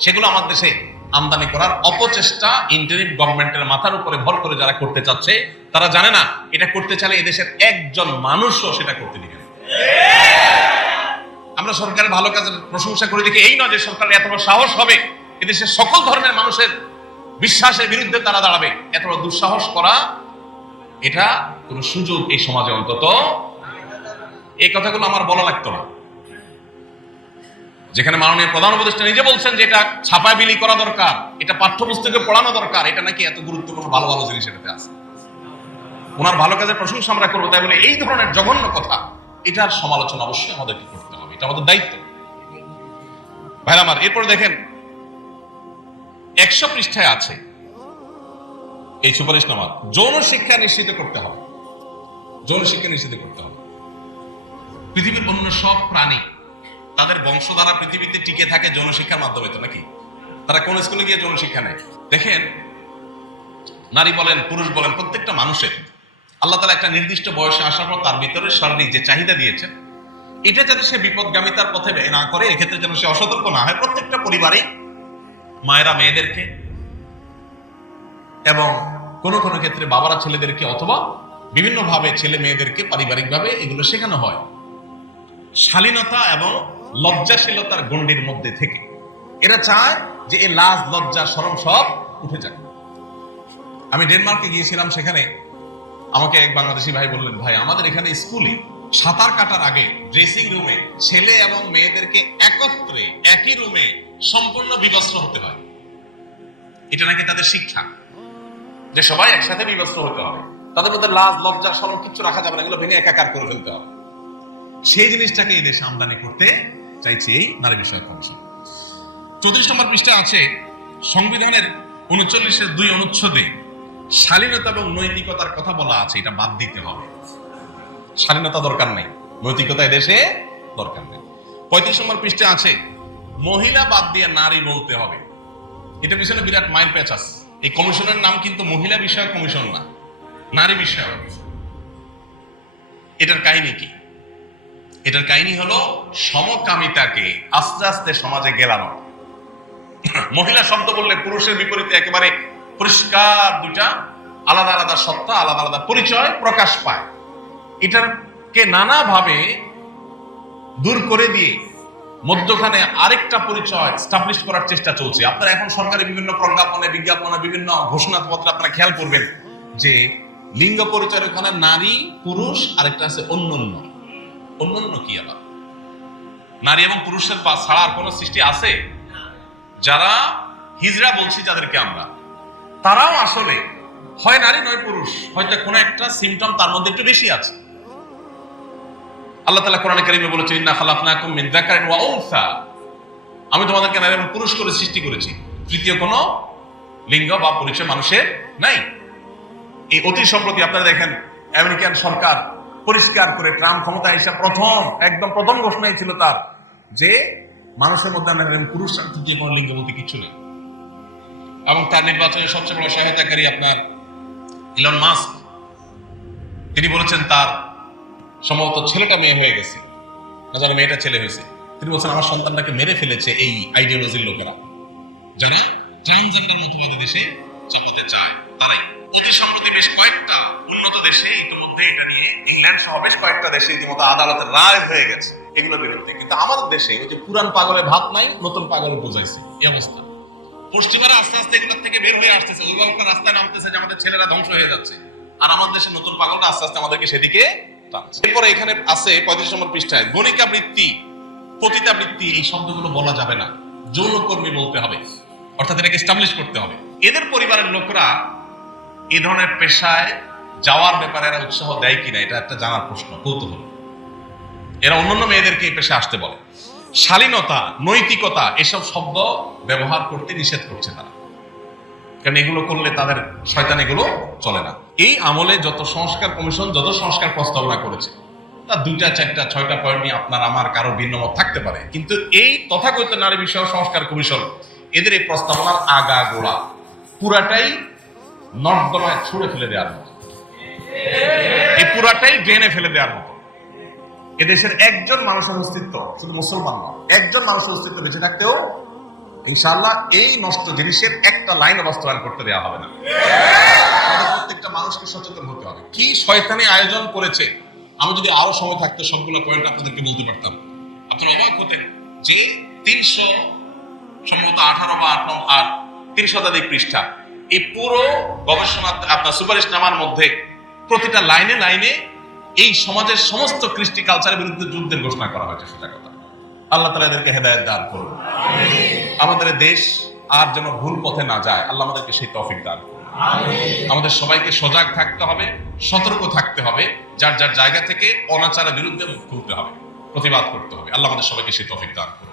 সেগুলো আমার দেশে আমদানি করার অপচেষ্টা ইন্টারিম গভর্নমেন্টের মাথার উপরে ভর করে যারা করতে চাচ্ছে, তারা জানে না এটা করতে চাইলে এদেশের একজন মানুষও সেটা করতে দিবে না। আমরা সরকারের ভালো কাজের প্রশংসা করে দেখি, এই নয় যে সরকারের এত বড় সাহস হবে এদেশের সকল ধর্মের মানুষের বিশ্বাসের বিরুদ্ধে তারা দাঁড়াবে। এত বড় দুঃসাহস করা, এটা কোন সুযোগ এই সমাজে অন্তত, এই কথাগুলো আমার বলা লাগতো না। যেখানে মাননীয় প্রধান উপদেষ্টা নিজে বলছেন যে এটা ছাপায় বিলি করা দরকার, এটা পাঠ্যপুস্তকে পড়ানো দরকার, এটা নাকি এত গুরুত্বপূর্ণ ভালো ভালো জিনিস এটাতে আছে। ওনার ভালো কাজের প্রশংসা আমরা করবো, তাই বলে এই ধরনের জঘন্য কথা, এটার সমালোচনা অবশ্যই আমাদেরকে করতে হবে, এটা আমাদের দায়িত্ব। ভাই আমার, এরপর দেখেন 100 পৃষ্ঠায় আছে এই সুপারিশনামা, যৌন শিক্ষা নিশ্চিত করতে হবে। যৌন শিক্ষা নিশ্চিত করতে হবে। পৃথিবীর অন্য সব প্রাণী তাদের বংশধারা পৃথিবীতে টিকে থাকে যৌন শিক্ষার মাধ্যমে, তো নাকি? তারা কোন স্কুলে গিয়ে যৌন শিক্ষা নেয়? দেখেন, নারী বলেন পুরুষ বলেন, প্রত্যেকটা মানুষের আল্লাহ তাআলা একটা নির্দিষ্ট বয়সে আসার পর তার ভিতরে শারীরিক যে চাহিদা দিয়েছেন, এটা যাতে সে বিপদগামিতার পথে ব্যয় না করে, এক্ষেত্রে যেন সে অসতর্ক না হয়। প্রত্যেকটা পরিবারে মায়েরা মেয়েদেরকে এবং কোন কোন ক্ষেত্রে বাবারা ছেলেদেরকে, অথবা বিভিন্ন ভাবে ছেলে মেয়েদেরকে পারিবারিক ভাবে এগুলো শেখানো হয়, শালীনতা এবং লজ্জাশীলতার গণ্ডির মধ্যে থেকে। এরা চায় যে এই লাজ লজ্জা শরম সব উঠে যাক। আমি ডেনমার্কে গিয়েছিলাম, সেখানে আমাকে এক বাংলাদেশি ভাই বললেন, ভাই আমাদের এখানে স্কুলে সাঁতার কাটার আগে ড্রেসিং রুমে ছেলে এবং মেয়েদেরকে একত্রে একই রুমে সম্পূর্ণ বিবস্ত্র হতে হয়। এটা নাকি তাদের শিক্ষা, যে সবাই একসাথে বিবস্ত্র হতে হবে, তাদের মধ্যে লাজ লজ্জা শরম কিচ্ছু রাখা যাবে না, এগুলো ভেঙে একাকার করে ফেলতে হবে। সেই জিনিসটাকে এই দেশে আমদানি করতে চাইছে এই নারী বিষয়ক কমিশন। 34 নম্বর পৃষ্ঠা আছে সংবিধানের 39-2 অনুচ্ছেদে শালীনতা এবং নৈতিকতার কথা বলা আছে, এটা বাদ দিতে হবে। শালীনতা দরকার নেই, নৈতিকতা এদেশে দরকার নেই। 35 নম্বর পৃষ্ঠা আছে মহিলা বাদ দিয়ে নারী বলতে হবে। এটা পিছনে বিরাট মাইল প্যাচ আছে। এই কমিশনের নাম কিন্তু মহিলা বিষয়ক কমিশন না, নারী বিষয়ক। এটার কাহিনী কি? এটার কাহিনী হলো সমকামিতাকে আস্তে আস্তে সমাজে গেলানো। মহিলা শব্দ বললে পুরুষের বিপরীতে একেবারে পরিষ্কার দুইটা আলাদা আলাদা সত্তা, আলাদা আলাদা পরিচয় প্রকাশ পায়। এটাকে নানাভাবে দূর করে দিয়ে মধ্যখানে আরেকটা পরিচয় স্টাবলিশ করার চেষ্টা চলছে। আপনারা এখন সরকারি বিভিন্ন প্রজ্ঞাপনে, বিজ্ঞাপনে, বিভিন্ন ঘোষণাপত্রে আপনারা খেয়াল করবেন যে লিঙ্গ পরিচয়ের ওখানে নারী পুরুষ, আরেকটা আছে অন্যান্য। অন্যান্য কি আবার? নারী এবং পুরুষের ছাড়া আর কোন সৃষ্টি আছে? যারা হিজড়া বলছি যাদেরকে আমরা, তারাও আসলে হয় নারী নয় পুরুষ, হয়তো কোনো একটা সিমটম তার মধ্যে একটু বেশি আছে। আল্লাহ তাআলা কোরআনে কারীমে বলেছেন, ইন্না খালাকনাকুম মিন যাকারিন ওয়া উনসা, আমি তোমাদেরকে নারী এবং পুরুষ করে সৃষ্টি করেছি, তৃতীয় কোনো লিঙ্গ বা পরিচয় মানুষের নাই। এই অতি সম্প্রতি আপনারা দেখেন আমেরিকান সরকার পরিষ্কার করে ট্রাম্প ক্ষমতায় এসে প্রথম ঘোষণাই ছিল তার যে মানুষের মধ্যে নারী এবং পুরুষ তৃতীয় কোনো লিঙ্গ বলতে কিছু নেই। এবং তার নির্বাচনের সবচেয়ে বড় সহায়তাকারী আপনার ইলন মাস্ক, তিনি বলেছেন তার সম্ভবত ছেলেটা মেয়ে হয়ে গেছে, না জানো মেয়েটা ছেলে হয়েছে। তিনি বলছেন আমার সন্তানটাকে মেরে ফেলেছে এই আইডিওলজির লোকেরা, যারা ট্রান্সজেন্ডার মতবাদী দেশে চাপাতে চায় তারাই। অতি সম্প্রতি বেশ কয়েকটা উন্নত দেশে ইতিমধ্যে এটা নিয়ে, ইংল্যান্ড সহ বেশ কয়েকটা দেশে ইতিমধ্যে আদালতের রায় হয়ে গেছে এগুলোর বিরুদ্ধে। কিন্তু আমাদের দেশে ওই যে পুরান পাগলে ভাত নাই, নতুন পাগল বোঝাইছে এই অবস্থা। পশ্চিমারা আস্তে আস্তে এগুলোর থেকে বের হয়ে আসতেছে, অভিভাবকরা রাস্তায় নামতেছে যে আমাদের ছেলেরা ধ্বংস হয়ে যাচ্ছে, আর আমাদের দেশের নতুন পাগলটা আস্তে আস্তে আমাদেরকে সেদিকে টানছে। এরপরে এখানে আছে 35 নম্বর পৃষ্ঠায় গণিকা বৃত্তি, পতিতা বৃত্তি, এই শব্দগুলো বলা যাবে না, যৌনকর্মী বলতে হবে, অর্থাৎ এটাকে এস্টাবলিশ করতে হবে। এদের পরিবারের লোকরা এই ধরনের পেশায় যাওয়ার ব্যাপারে এরা উৎসাহ দেয় কিনা, এটা একটা জানার প্রশ্ন, কৌতূহল। এরা অন্যান্য মেয়েদেরকে এই পেশায় আসতে বলে। শালীনতা, নৈতিকতা এসব শব্দ ব্যবহার করতে নিষেধ করছে তারা, কারণ এগুলো করলে তাদের শয়তান এগুলো চলে না। এই আমলে যত সংস্কার কমিশন যত সংস্কার প্রস্তাবনা করেছে, তার 2টা 4টা 6টা পয়েন্ট নিয়ে আপনার আমার কারো ভিন্ন মত থাকতে পারে, কিন্তু এই তথাকথিত নারী বিষয়ক সংস্কার কমিশন এদের এই প্রস্তাবনার আগা গোড়া পুরাটাই নর্দমায় ছুঁড়ে ফেলে দেওয়ার মতো, এই পুরাটাই ড্রেনে ফেলে দেওয়ার মতো। এদেশের একজন মানুষের অস্তিত্ব, শুধু মুসলমান নয়, একজন মানুষের অস্তিত্ব বেঁচে থাকতেও ইনশাআল্লাহ এই নষ্ট জিনিসের একটা লাইন বাস্তবায়ন করতে দেওয়া হবে না। প্রত্যেকটা মানুষকে সচেতন হতে হবে। কি শয়তানি আয়োজন করেছে, আমি যদি আরো সময় থাকতে সবগুলো পয়েন্ট আপনাদেরকে বলতে পারতাম, আপনারা অবাক হতেন যে 300 সম্ভবত 18 বা 3 শতাধিক পৃষ্ঠা, এই পুরো গবেষণা আপনার সুপারিশনামার মধ্যে প্রতিটা লাইনে লাইনে এই সমাজের সমস্ত কৃষ্টি কালচারের বিরুদ্ধে যুদ্ধের ঘোষণা করা হয়েছে। সেটা কথা, আল্লাহ তাআলা এদেরকে হেদায়েত দান করুন। আমাদের দেশ আর যেন ভুল পথে না যায়, আল্লাহ আমাদেরকে সেই তৌফিক দান করুন। আমাদের সবাইকে সজাগ থাকতে হবে, সতর্ক থাকতে হবে, যার যার জায়গা থেকে অনাচারের বিরুদ্ধে মুখ খুলতে হবে, প্রতিবাদ করতে হবে। আল্লাহ আমাদের সবাইকে সেই তৌফিক দান করুন।